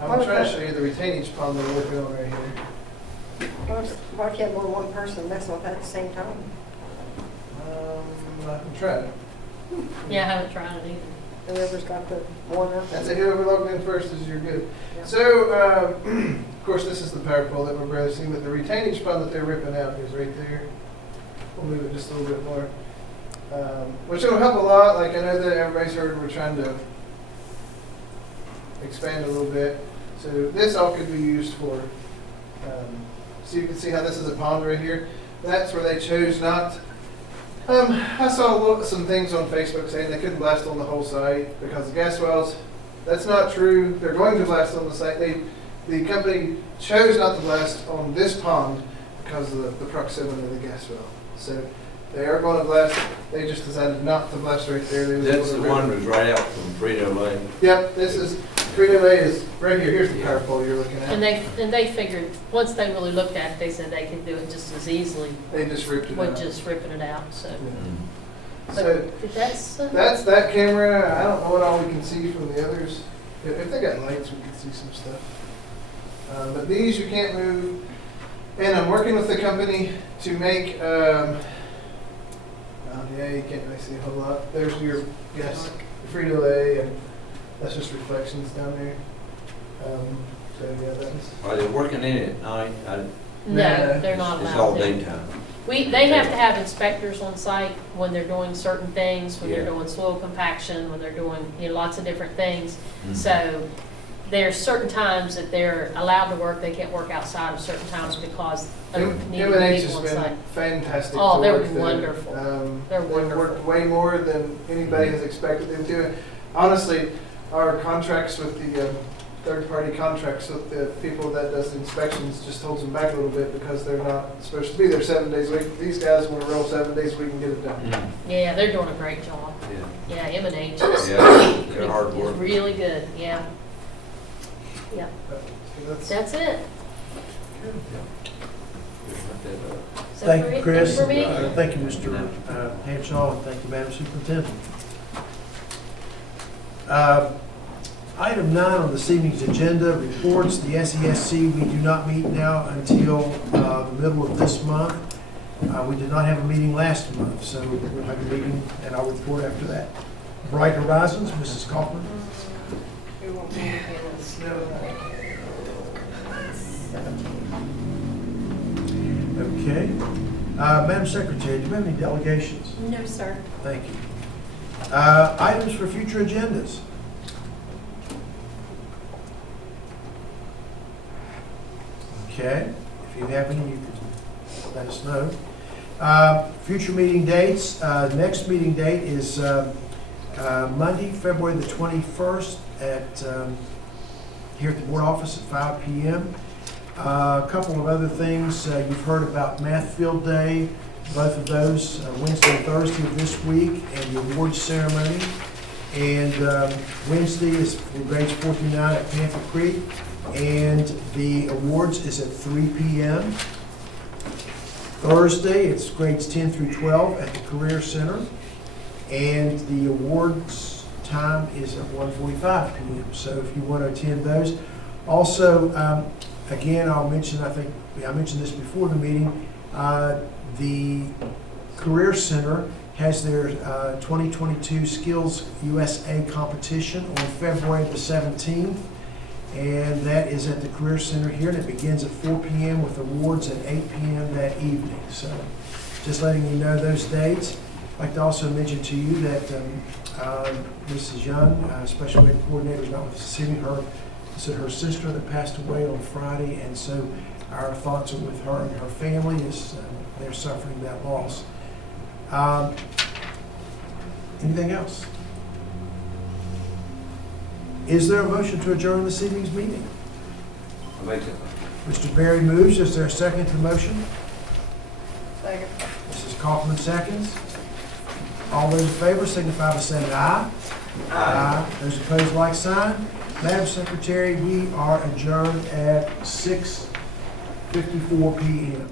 I'm trying to show you the retainage pond that we're working on right here. Why can't more than one person messing with that at the same time? I can try it. Yeah, I haven't tried it either. Whoever's got the one up. That's it, whoever logged in first is you're good. Yeah. So, of course, this is the power pole that we're barely seeing, but the retainage pond that they're ripping out is right there. We'll move it just a little bit more. Which will help a lot. Like, I know that everybody's heard we're trying to expand a little bit. So this all could be used for, so you can see how this is a pond right here. That's where they chose not. I saw some things on Facebook saying they couldn't blast on the whole site because of gas wells. That's not true. They're going to blast on the site. The company chose not to blast on this pond because of the proximity of the gas well. So they are going to blast. They just decided not to blast right there. They was That's the going to one rip that was right out from Frito-Lay. Yep, this is, Frito-Lay is right here. Here's the power pole you're looking And at. they figured, once they really looked at it, they said they could do it just as easily They just ripped it with out. just ripping it out, so. So That's, that's that camera. I don't know what all we can see from the others. If they got lights, we can see some stuff. But these you can't move. And I'm working with the company to make, yeah, you can't really see a whole lot. There's your Frito-Lay, and that's just reflections down there. So yeah, that's. Are they working in it at night? no, they're not It's all allowed to. daytime. They have to have inspectors on site when they're doing certain things, when they're Yeah. doing soil compaction, when they're doing, lots of different things. Mhm. So there's certain times that they're allowed to work, they can't work outside of certain times because of needing M&H people has on been site. fantastic Oh, to they're work there. wonderful. They're They've wonderful. worked way more than anybody has expected them to. Honestly, our contracts with the third-party contracts with the people that does the inspections just holds them back a little bit because they're not supposed to be there 7 days a week. These guys want to roll 7 days a week and get it done. Mhm. Yeah, they're doing a great job. Yeah. Yeah, M&H is They're hard work. really good, yeah. Yeah, So that's it. So Thank for you, it- Chris. For me, Thank you, Mr. Hanshaw, and thank you, Madam Superintendent. Item 9 on this evening's agenda, reports, the SESC, we do not meet now until the middle of this month. We did not have a meeting last month, so we'll have a meeting, and I'll report after that. Bright Horizons, Mrs. Kaufman. Okay. Madam Secretary, do you have any delegations? No, sir. Thank you. Items for future agendas. Okay, if you have any, you can let us know. Future meeting dates, next meeting date is Monday, February the 21st at, here at the board office at 5 p.m. A couple of other things, you've heard about Math Field Day, both of those, Wednesday and Thursday of this week, and the awards ceremony. And Wednesday is for grades 4 through 9 at Panther Creek, and the awards is at 3 p.m. Thursday, it's grades 10 through 12 at the Career Center, and the awards time is at 1:45 p.m. So if you want to attend those. Also, again, I'll mention, I think I mentioned this before the meeting, the Career Center has their 2022 Skills USA competition on February the 17th. And that is at the Career Center here, and it begins at 4 p.m. with awards at 8 p.m. that evening. So just letting you know those dates. I'd like to also mention to you that Mrs. Young, Special Ed Coordinator, is not with us this evening. It's her sister that passed away on Friday, and so our thoughts are with her and her family as they're suffering that loss. Anything else? Is there a motion to adjourn this evening's meeting? I'll make it. Mr. Berry moves. Is there a second to the motion? Second. Mrs. Kaufman seconds. All those in favor signify by saying aye. Aye. Those opposed, like sign. Madam Secretary, we are adjourned at 6:54 p.m.